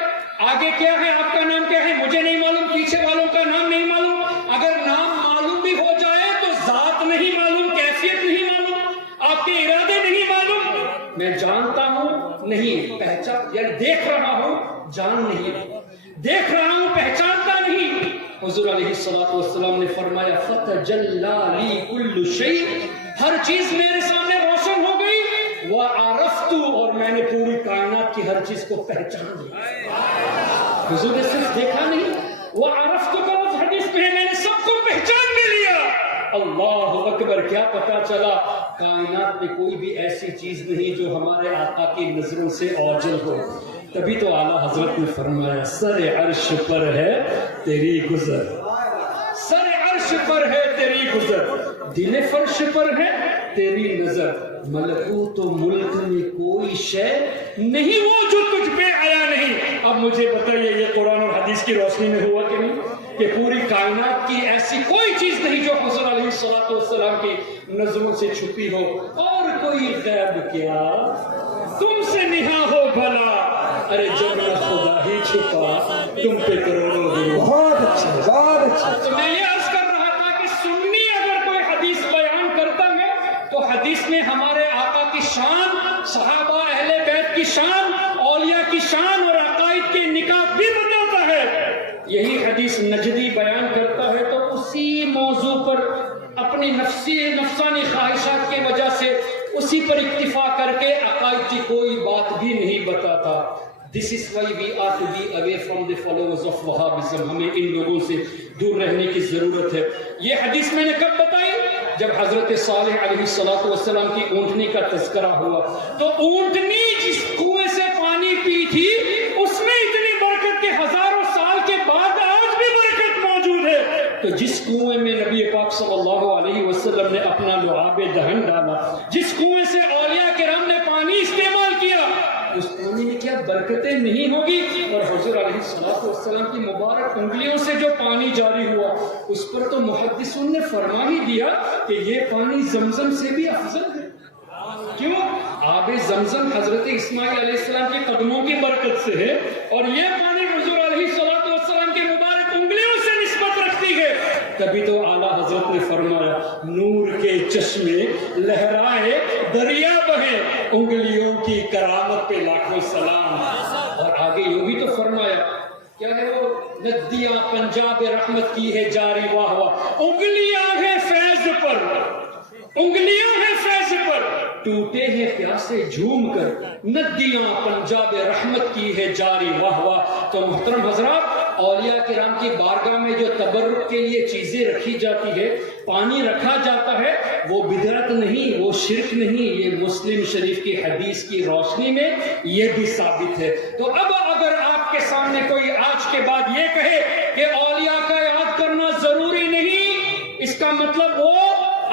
آگے کیا ہے، آپ کا نام کیا ہے مجھے نہیں معلوم، پیچھے والوں کا نام نہیں معلوم. اگر نام معلوم بھی ہو جائے تو ذات نہیں معلوم، کیفیت نہیں معلوم، آپ کے ارادے نہیں معلوم. میں جانتا ہوں نہیں پہچان، یعنی دیکھ رہا ہوں جان نہیں، دیکھ رہا ہوں پہچانتا نہیں. حضور علیہ الصلوۃ والسلام نے فرمایا فتجلی لی کل شیء، ہر چیز میرے سامنے روشن ہو گئی. وعرفت، اور میں نے پوری کائنات کی ہر چیز کو پہچان لیا. حضور نے صرف دیکھا نہیں، وعرفت کا لفظ حدیث میں ہے، میں نے سب کو پہچان بھی لیا. اللہ اکبر. کیا پتا چلا کائنات میں کوئی بھی ایسی چیز نہیں جو ہمارے آقا کی نظروں سے اوجل ہو. تبھی تو اعلیٰ حضرت نے فرمایا سر عرش پر ہے تیری گزر، سر عرش پر ہے تیری گزر، دل فرش پر ہے تیری نظر. ملکوت و ملک میں کوئی شے نہیں وہ جو تجھ پہ آیا نہیں. اب مجھے بتائیے یہ قرآن اور حدیث کی روشنی میں ہوا کہ نہیں کہ پوری کائنات کی ایسی کوئی چیز نہیں جو حضور علیہ الصلوۃ والسلام کی نظروں سے چھپی ہو. اور کوئی غیب کیا تم سے نہا ہو بھلا، ارے جب نہ خدا ہی چھپا تم پہ کروڑوں گروہ. بہت اچھا بہت اچھا. تو میں یہ عرض کر رہا تھا کہ سنی اگر کوئی حدیث بیان کرتا ہے تو حدیث میں ہمارے آقا کی شان، صحابہ اہل بیت کی شان، اولیاء کی شان اور عقائد کے نکات بھی بتاتا ہے. یہی حدیث نجدی بیان کرتا ہے تو اسی موضوع پر اپنی نفسانی خواہشات کی وجہ سے اسی پر اکتفا کر کے عقائد کی کوئی بات بھی نہیں بتاتا. This is why we are to be away from the followers of Wahhabism. ہمیں ان لوگوں سے دور رہنے کی ضرورت ہے. یہ حدیث میں نے کب بتائی؟ جب حضرت صالح علیہ الصلوۃ والسلام کی اونٹنی کا تذکرہ ہوا تو اونٹنی جس کنویں سے پانی پی تھی اس میں اتنی برکت کے ہزاروں سال کے بعد آج بھی برکت موجود ہے. تو جس کنویں میں نبی پاک صلی اللہ علیہ وسلم نے اپنا لعاب دہن ڈالا، جس کنویں سے اولیاء کرام نے پانی استعمال کیا، اس پانی میں کیا برکتیں نہیں ہوگی؟ اور حضور علیہ الصلوۃ والسلام کی مبارک انگلیوں سے جو پانی جاری ہوا اس پر تو محدثون نے فرما ہی دیا کہ یہ پانی زمزم سے بھی افضل ہے. کیوں؟ آب زمزم حضرت اسماعیل علیہ السلام کے قدموں کی برکت سے ہے اور یہ پانی حضور علیہ الصلوۃ والسلام کی مبارک انگلیوں سے نسبت رکھتی ہے. تبھی تو اعلیٰ حضرت نے فرمایا نور کے چشمے لہرائے دریا بہے، انگلیوں کی کرامت پہ لاکھوں سلام. اور آگے یہ بھی تو فرمایا کیا ہے وہ ندیاں پنجاب رحمت کی ہے جاری واہ واہ، انگلیاں ہیں فیض پر، انگلیاں ہیں فیض پر، ٹوٹے ہیں پیاسے جھوم کر، ندیاں پنجاب رحمت کی ہے جاری واہ واہ. تو محترم حضرات، اولیاء کرام کی بارگاہ میں جو تبرک کے لیے چیزیں رکھی جاتی ہے، پانی رکھا جاتا ہے، وہ بدعت نہیں، وہ شرک نہیں. یہ مسلم شریف کی حدیث کی روشنی میں یہ بھی ثابت ہے. تو اب اگر آپ کے سامنے کوئی آج کے بعد یہ کہے کہ اولیاء کا یاد کرنا ضروری نہیں، اس کا مطلب وہ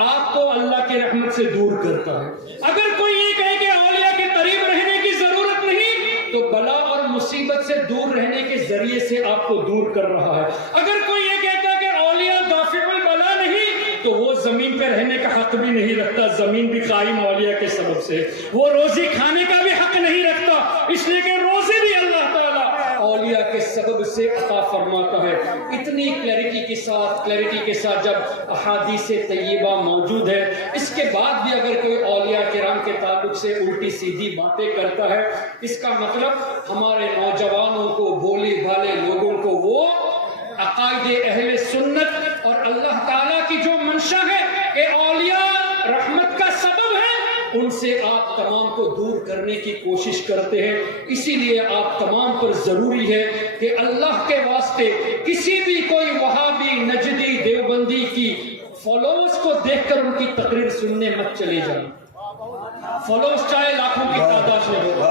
آپ کو اللہ کی رحمت سے دور کرتا ہے. اگر کوئی یہ کہے کہ اولیاء کے قریب رہنے کی ضرورت نہیں، تو بلا اور مصیبت سے دور رہنے کے ذریعے سے آپ کو دور کر رہا ہے. اگر کوئی یہ کہتا ہے کہ اولیاء دافع البلا نہیں، تو وہ زمین پہ رہنے کا حق بھی نہیں رکھتا. زمین بھی قائم اولیاء کے سبب سے، وہ روزی کھانے کا بھی حق نہیں رکھتا، اس لیے کہ روزی بھی اللہ تعالیٰ اولیاء کے سبب سے عطا فرماتا ہے. اتنی کلیئرٹی کے ساتھ جب احادیث طیبہ موجود ہے، اس کے بعد بھی اگر کوئی اولیاء کرام کے تعلق سے الٹی سیدھی باتیں کرتا ہے، اس کا مطلب ہمارے نوجوانوں کو، بھولے بھالے لوگوں کو وہ عقائد اہل سنت اور اللہ تعالیٰ کی جو منشا ہے کہ اولیاء رحمت کا سبب ہے، ان سے آپ تمام کو دور کرنے کی کوشش کرتے ہیں. اسی لیے آپ تمام پر ضروری ہے کہ اللہ کے واسطے کسی بھی کوئی وہابی، نجدی، دیوبندی کی فالوورز کو دیکھ کر ان کی تقریر سننے مت چلے جائیں. فالوورز چاہے لاکھوں کی تعداد میں ہو،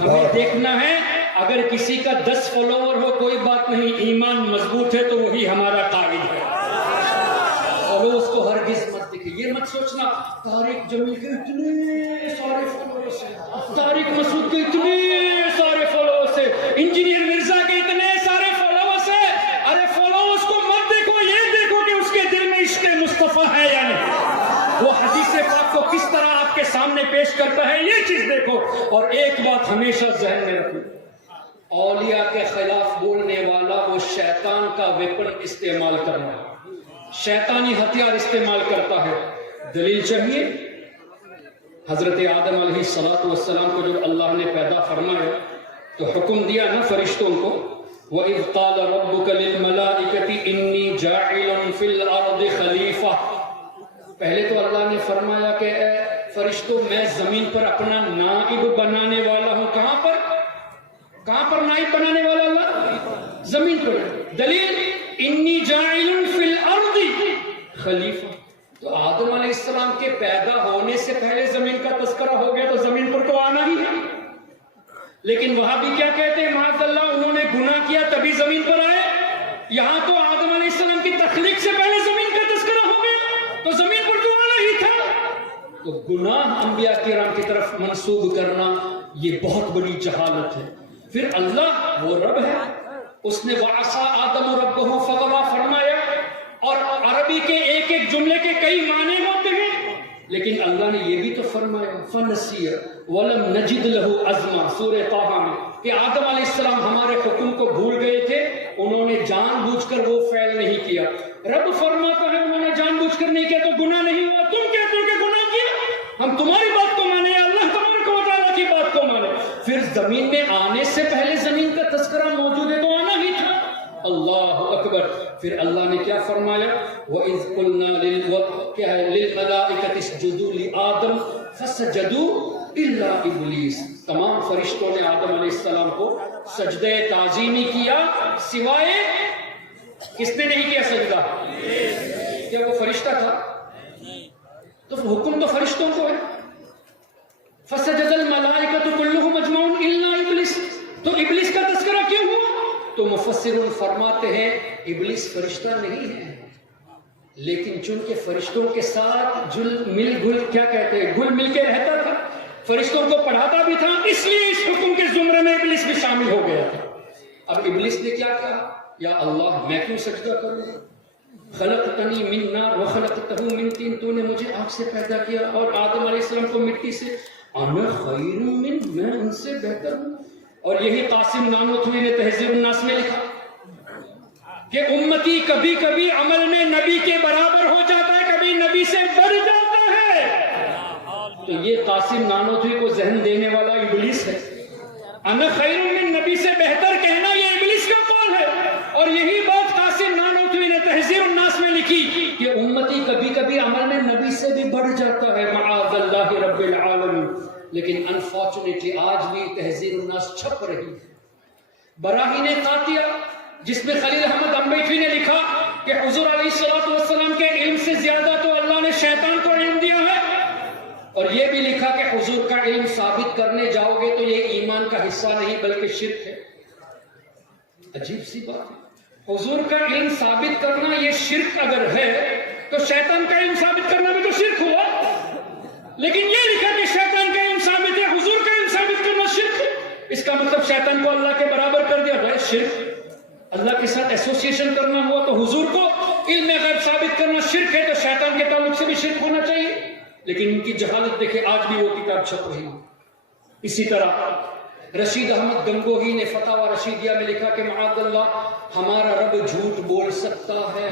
ہمیں دیکھنا ہے اگر کسی کا 10 فالوور ہو کوئی بات نہیں، ایمان مضبوط ہے تو وہی ہمارا قائد ہے. فالوورز کو ہرگز مت دیکھیں. یہ مت سوچنا طارق جمیل کے اتنے سارے فالوورز ہیں، طارق مسعود کے اتنے سارے فالوورز ہیں، انجینئر مرزا کے اتنے سارے فالوورز ہیں. ارے فالوورز کو مت دیکھو، یہ دیکھو کہ اس کے دل میں عشق مصطفیٰ ہے یا نہیں. وہ حدیث پاک کو کس طرح آپ کے سامنے پیش پیش کرتا ہے یہ چیز دیکھو. اور ایک بات ہمیشہ ذہن میں رکھو، اولیاء کے خلاف بولنے والا وہ شیطان کا ویپن استعمال کرنا ہے، شیطانی ہتھیار استعمال کرتا ہے. دلیل چاہیے؟ حضرت آدم علیہ السلام کو جب اللہ نے پیدا فرمایا تو حکم دیا نا فرشتوں کو، وَإِذْ قَالَ رَبُّكَ لِلْمَلَائِكَةِ إِنِّي جَاعِلٌ فِي الْأَرْضِ خَلِيفَةً. پہلے تو اللہ نے فرمایا کہ اے فرشتوں میں زمین پر اپنا نائب بنانے والا ہوں. کہاں پر نائب بنانے والا اللہ؟ زمین پر. دلیل انی جاعل فی الارض خلیفہ. تو آدم علیہ السلام کے پیدا ہونے سے پہلے زمین کا تذکرہ ہو گیا تو زمین پر تو آنا ہی ہے. لیکن وہاں بھی کیا کہتے ہیں معاذ اللہ انہوں نے گناہ کیا تبھی زمین پر آئے. یہاں تو آدم علیہ السلام کی تخلیق سے پہلے زمین کا تذکرہ ہو گیا تو زمین پر تو آنا ہی تھا. تو گناہ انبیاء کرام کی طرف منسوب کرنا یہ بہت بڑی جہالت ہے. پھر اللہ وہ رب ہے، اس نے وَعَصَىٰ آدَمُ رَبَّهُ فَغَوَىٰ فرمایا. اور عربی کے ایک ایک جملے کے کئی معنی ہوتے ہیں، لیکن اللہ نے یہ بھی تو فرمایا فَنَسِيَ وَلَمْ نَجِدْ لَهُ عَزْمًا سورہ طٰہٰ میں کہ آدم علیہ السلام ہمارے حکم کو بھول گئے تھے، انہوں نے جان بوجھ کر وہ فعل نہیں کیا. رب فرماتا ہے انہوں نے جان بوجھ کر نہیں کیا تو گناہ نہیں ہوا. تم کہتے ہو کہ گناہ کیا، ہم تمہاری بات کو مانے یا اللہ تبارک و تعالیٰ کی بات کو مانے. پھر زمین میں آنے سے پہلے زمین کا تذکرہ موجود ہے تو آنا ہی تھا. اللہ اکبر. پھر اللہ نے کیا فرمایا وَإِذْ قُلْنَا لِلْمَلَائِكَةِ اسْجُدُوا لِآدَمَ فَسَجَدُوا إِلَّا إِبْلِيسَ. تمام فرشتوں نے آدم علیہ السلام کو سجدہ تعظیمی کیا سوائے کس نے نہیں کیا سجدہ؟ کیا وہ فرشتہ تھا؟ تو حکم تو فرشتوں کو ہے. فَسَجَدَ الْمَلَائِكَةُ كُلُّهُمْ أَجْمَعُونَ إِلَّا إِبْلِيسَ. تو ابلیس کا تذکرہ کیوں ہوا؟ تو مفسرون فرماتے ہیں ابلیس فرشتہ نہیں ہے، لیکن چونکہ فرشتوں کے ساتھ گل مل کے رہتا تھا، فرشتوں کو پڑھاتا بھی تھا، اس لیے اس حکم کے زمرے میں ابلیس بھی شامل ہو گیا تھا. اب ابلیس نے کیا کہا یا اللہ میں کیوں سجدہ کروں؟ خلقتنی من نار وخلقتہ من طین. تو نے مجھے آگ سے پیدا کیا اور آدم علیہ السلام کو مٹی سے. انا خیر من، میں ان سے بہتر ہوں. اور یہی قاسم نانوتوی نے تہذیب الناس میں لکھا کہ امتی کبھی کبھی عمل میں نبی کے برابر ہو جاتا ہے، کبھی نبی سے بڑھ جاتا ہے. تو یہ قاسم نانوتوی کو ذہن دینے والا ابلیس ہے. انا خیر من، نبی سے بہتر کہنا یہ ابلیس کا قول ہے. اور یہی بات قاسم نانوتوی نے تہذیب الناس میں لکھی کہ امتی کبھی کبھی عمل میں نبی سے بھی بڑھ جاتا ہے معاذ اللہ رب العالمین. لیکن انفارچونیٹلی آج بھی تہذیب الناس چھپ رہی ہے. براہین قاطعہ جس میں خلیل احمد امبیٹوی نے لکھا کہ حضور علیہ السلام کے علم سے زیادہ تو اللہ نے شیطان کو علم دیا ہے. اور یہ بھی لکھا کہ حضور کا علم ثابت کرنے جاؤ گے تو یہ ایمان کا حصہ نہیں بلکہ شرک ہے. عجیب سی بات ہے، حضور کا علم ثابت کرنا یہ شرک اگر ہے تو شیطان کا علم ثابت کرنا بھی تو شرک ہوا. لیکن یہ لکھا کہ شیطان کا علم ثابت ہے، حضور کا علم ثابت کرنا شرک ہے. اس کا مطلب شیطان کو اللہ کے برابر کر دیا. بھائی شرک اللہ کے ساتھ ایسوسیشن کرنا ہوا تو حضور کو علم غیب ثابت کرنا شرک ہے، تو شیطان کے تعلق سے بھی شرک ہونا چاہیے. لیکن ان کی جہالت دیکھیں آج بھی وہ کتاب چھپ رہی ہے. اسی طرح رشید احمد گنگوہی نے فتاوی رشیدیہ میں لکھا کہ معاذ اللہ ہمارا رب جھوٹ بول سکتا ہے.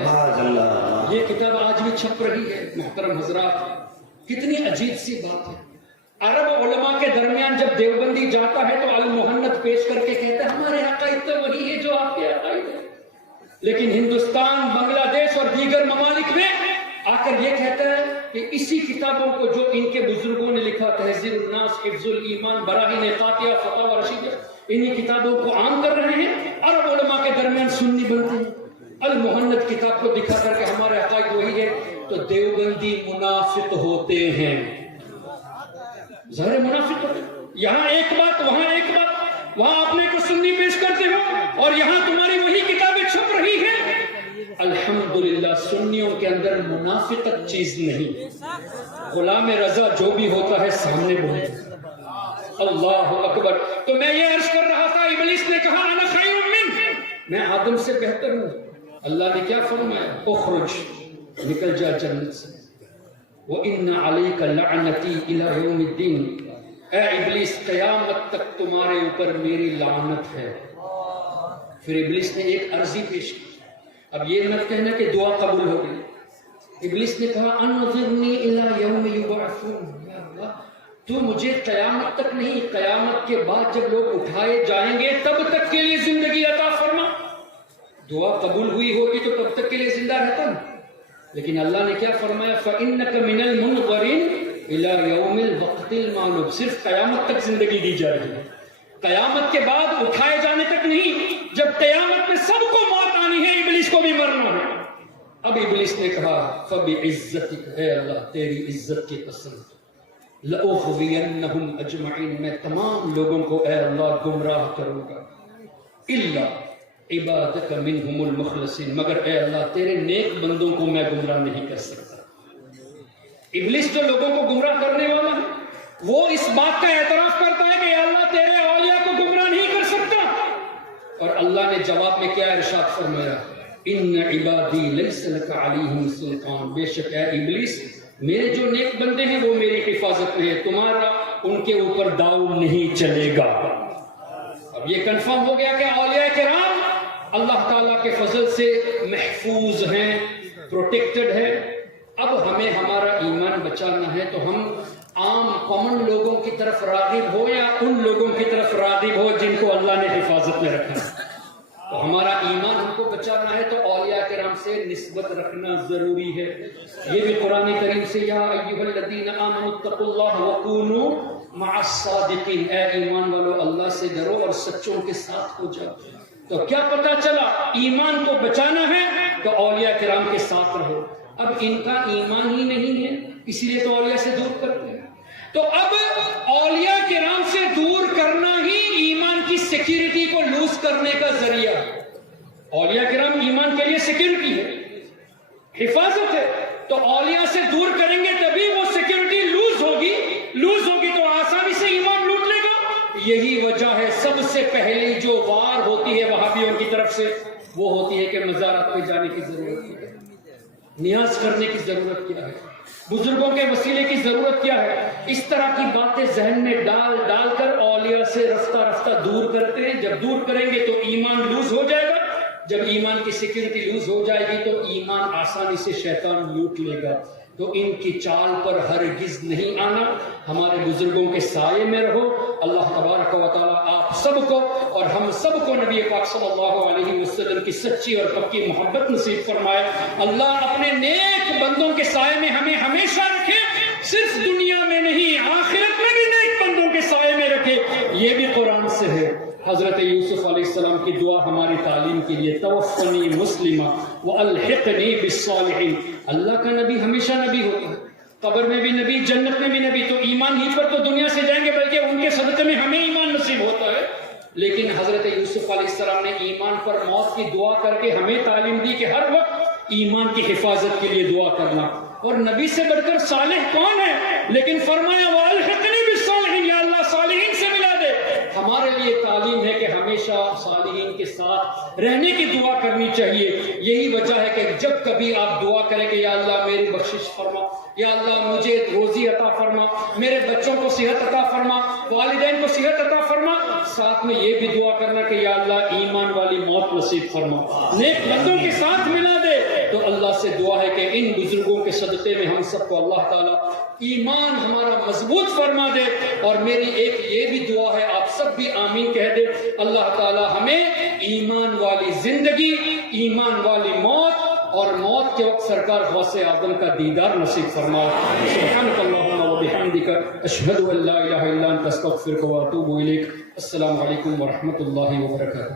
یہ کتاب آج بھی چھپ رہی ہے. محترم حضرات کتنی عجیب سی بات ہے. عرب علماء کے درمیان جب دیوبندی جاتا ہے تو المحنت پیش کر کے کہتا ہے ہمارے عقائد تو وہی ہے جو آپ کے عقائد ہیں. لیکن ہندوستان، بنگلہ دیش اور دیگر ممالک میں آ کر یہ کہتا ہے کہ اسی کتابوں کو جو ان کے بزرگوں نے لکھا تہذیب الناس، حفظ الایمان، براہین قاطعہ، فتاوی رشیدیہ، انہی کتابوں کو عام کر رہے ہیں. عرب علماء کے درمیان سنی بنتے ہیں. المحنت کتاب کو دکھا کر کے ہمارے عقائد وہی ہے. تو دیوبندی منافق ہوتے ہیں، ظاہر منافق ہوتے ہیں. یہاں ایک بات وہاں ایک بات، وہاں اپنے کو سنی پیش کرتے ہو اور یہاں تمہاری وہی کتابیں چھپ رہی ہیں. الحمدللہ سنیوں کے اندر منافقت چیز نہیں. غلام رضا جو بھی ہوتا ہے سامنے بولتا. اللہ اکبر. تو میں یہ عرض کر رہا تھا ابلیس نے کہا انا خیر من، میں آدم سے بہتر ہوں. اللہ نے کیا فرمایا اخرج، نکل جا جنت سے. وَإِنَّ عَلَيْكَ لَعْنَتِي إِلَى يَوْمِ الدِّينِ، اے ابلیس قیامت تک تمہارے اوپر میری لعنت ہے۔ پھر ابلیس نے ایک عرضی پیش کی، اب یہ مت کہنا کہ دعا قبول ہو گئی۔ ابلیس نے کہا انظرنی الی یوم یبعثون، یا اللہ تو مجھے قیامت تک نہیں، قیامت کے بعد جب لوگ اٹھائے جائیں گے تب تک کے لیے زندگی عطا فرما۔ دعا قبول ہوئی ہوگی تو تب تک کے لیے زندہ رہتا نا، لیکن اللہ نے کیا فرمایا فإنک من المنظرین الی یوم الوقت المعلوم، صرف قیامت تک زندگی دی جائے گی، قیامت کے بعد اٹھائے جانے تک نہیں۔ جب قیامت میں سب کو موت آنی ہے ابلیس کو بھی مرنا ہے۔ اب ابلیس نے کہا فبعزتک، اے اللہ تیری عزت کی قسم، لأغوینہم اجمعین، میں تمام لوگوں کو اے اللہ گمراہ کروں گا، الا عبادک منہم المخلصین، مگر اے اللہ تیرے نیک بندوں کو میں گمراہ نہیں کر سکتا۔ ابلیس جو لوگوں کو گمراہ کرنے والا ہے وہ اس بات کا اعتراف کرتا ہے کہ اے اللہ تیرے اولیاء کو گمراہ نہیں کر سکتا، اور اللہ نے جواب میں کیا ارشاد فرمایا ان عبادی لیس لک علیہم سلطان، بے شک اے ابلیس میرے جو نیک بندے ہیں وہ میری حفاظت میں ہے، تمہارا ان کے اوپر داؤ نہیں چلے گا۔ اب یہ کنفرم ہو گیا کہ اولیاء کرام اللہ تعالیٰ کے فضل سے محفوظ ہیں، پروٹیکٹڈ ہیں۔ اب ہمیں ہمارا ایمان بچانا ہے تو ہم عام کامن لوگوں کی طرف راغب ہو یا ان لوگوں کی طرف راغب ہو جن کو اللہ نے حفاظت میں رکھا ہے۔ تو ہمارا ایمان ہم کو بچانا ہے تو اولیاء کرام سے نسبت رکھنا ضروری ہے۔ یہ بھی قرآن کریم سے یا ایھا الذین آمنوا اتقوا اللہ وکونوا مع الصادقین، اے ایمان والو اللہ سے ڈرو اور سچوں کے ساتھ ہو جاؤ۔ تو کیا پتہ چلا ایمان کو بچانا ہے تو اولیاء کرام کے ساتھ رہو۔ اب ان کا ایمان ہی نہیں ہے اسی لیے تو اولیاء سے دور کرتے ہیں، تو اب اولیاء کرام سے دور کرنا ہی ایمان کی سیکیورٹی کو لوز کرنے کا ذریعہ ہے۔ اولیاء کرام ایمان کے لیے سیکیورٹی ہے، حفاظت ہے، تو اولیاء سے دور کریں گے تبھی وہ سیکیورٹی لوز ہوگی تو آسانی سے ایمان لوٹ لے گا۔ یہی وجہ ہے سب سے پہلی جو وار ہوتی ہے وہابیوں کی طرف سے وہ ہوتی ہے کہ مزارات پہ جانے کی ضرورت ہے، نیاز کرنے کی ضرورت کیا ہے، بزرگوں کے وسیلے کی ضرورت کیا ہے۔ اس طرح کی باتیں ذہن میں ڈال کر اولیاء سے رفتہ رفتہ دور کرتے ہیں۔ جب دور کریں گے تو ایمان لوز ہو جائے گا، جب ایمان کی سیکیورٹی لوز ہو جائے گی تو ایمان آسانی سے شیطان لوٹ لے گا۔ تو ان کی چال پر ہرگز نہیں آنا، ہمارے بزرگوں کے سائے میں رہو۔ اللہ تبارک و تعالیٰ آپ سب کو اور ہم سب کو نبی پاک صلی اللہ علیہ وسلم کی سچی اور پکی محبت نصیب فرمائے۔ اللہ اپنے نیک بندوں کے سائے میں ہمیں ہمیشہ رکھے، صرف دنیا میں نہیں آخرت میں بھی نیک بندوں کے سائے میں رکھے۔ یہ بھی قرآن سے ہے۔ حضرت یوسف علیہ السلام کی دعا ہماری تعلیم کے لیے توفنی مسلمہ والحقنی بالصالحین۔ اللہ کا نبی ہمیشہ نبی ہوتا ہے، قبر میں بھی نبی، جنت میں بھی نبی، تو ایمان ہی پر تو دنیا سے جائیں گے بلکہ ان کے صدقے میں ہمیں ایمان نصیب ہوتا ہے۔ لیکن حضرت یوسف علیہ السلام نے ایمان پر موت کی دعا کر کے ہمیں تعلیم دی کہ ہر وقت ایمان کی حفاظت کے لیے دعا کرنا۔ اور نبی سے بڑھ کر صالح کون ہے؟ لیکن فرمایا والحقنی بالصالحین، یا اللہ صالحین سے ملا دے۔ ہمارے لیے تعلیم ہے کہ ہمیشہ صالحین کے ساتھ رہنے کی دعا کرنی چاہیے۔ یہی وجہ ہے کہ جب کبھی آپ دعا کریں کہ یا اللہ میری بخشش فرما، یا اللہ مجھے روزی عطا فرما، میرے بچوں کو صحت عطا فرما، والدین کو صحت عطا فرما، ساتھ میں یہ بھی دعا کرنا کہ یا اللہ ایمان والی موت نصیب فرما، نیک بندوں کے ساتھ ملا دے۔ تو اللہ سے دعا ہے کہ ان بزرگوں کے صدقے میں ہم سب کو اللہ تعالیٰ ایمان ہمارا مضبوط فرما دے۔ اور میری ایک یہ بھی دعا ہے، آپ سب بھی آمین کہہ دے، اللہ تعالیٰ ہمیں ایمان والی زندگی، ایمان والی موت اور موت کے وقت سرکار غوث اعظم کا دیدار نصیب فرمائے۔ سبحانک اللہم و بحمدک، اشہد ان لا الہ الا انت، استغفرک و اتوب الیک۔ السلام علیکم ورحمۃ اللہ وبرکاتہ۔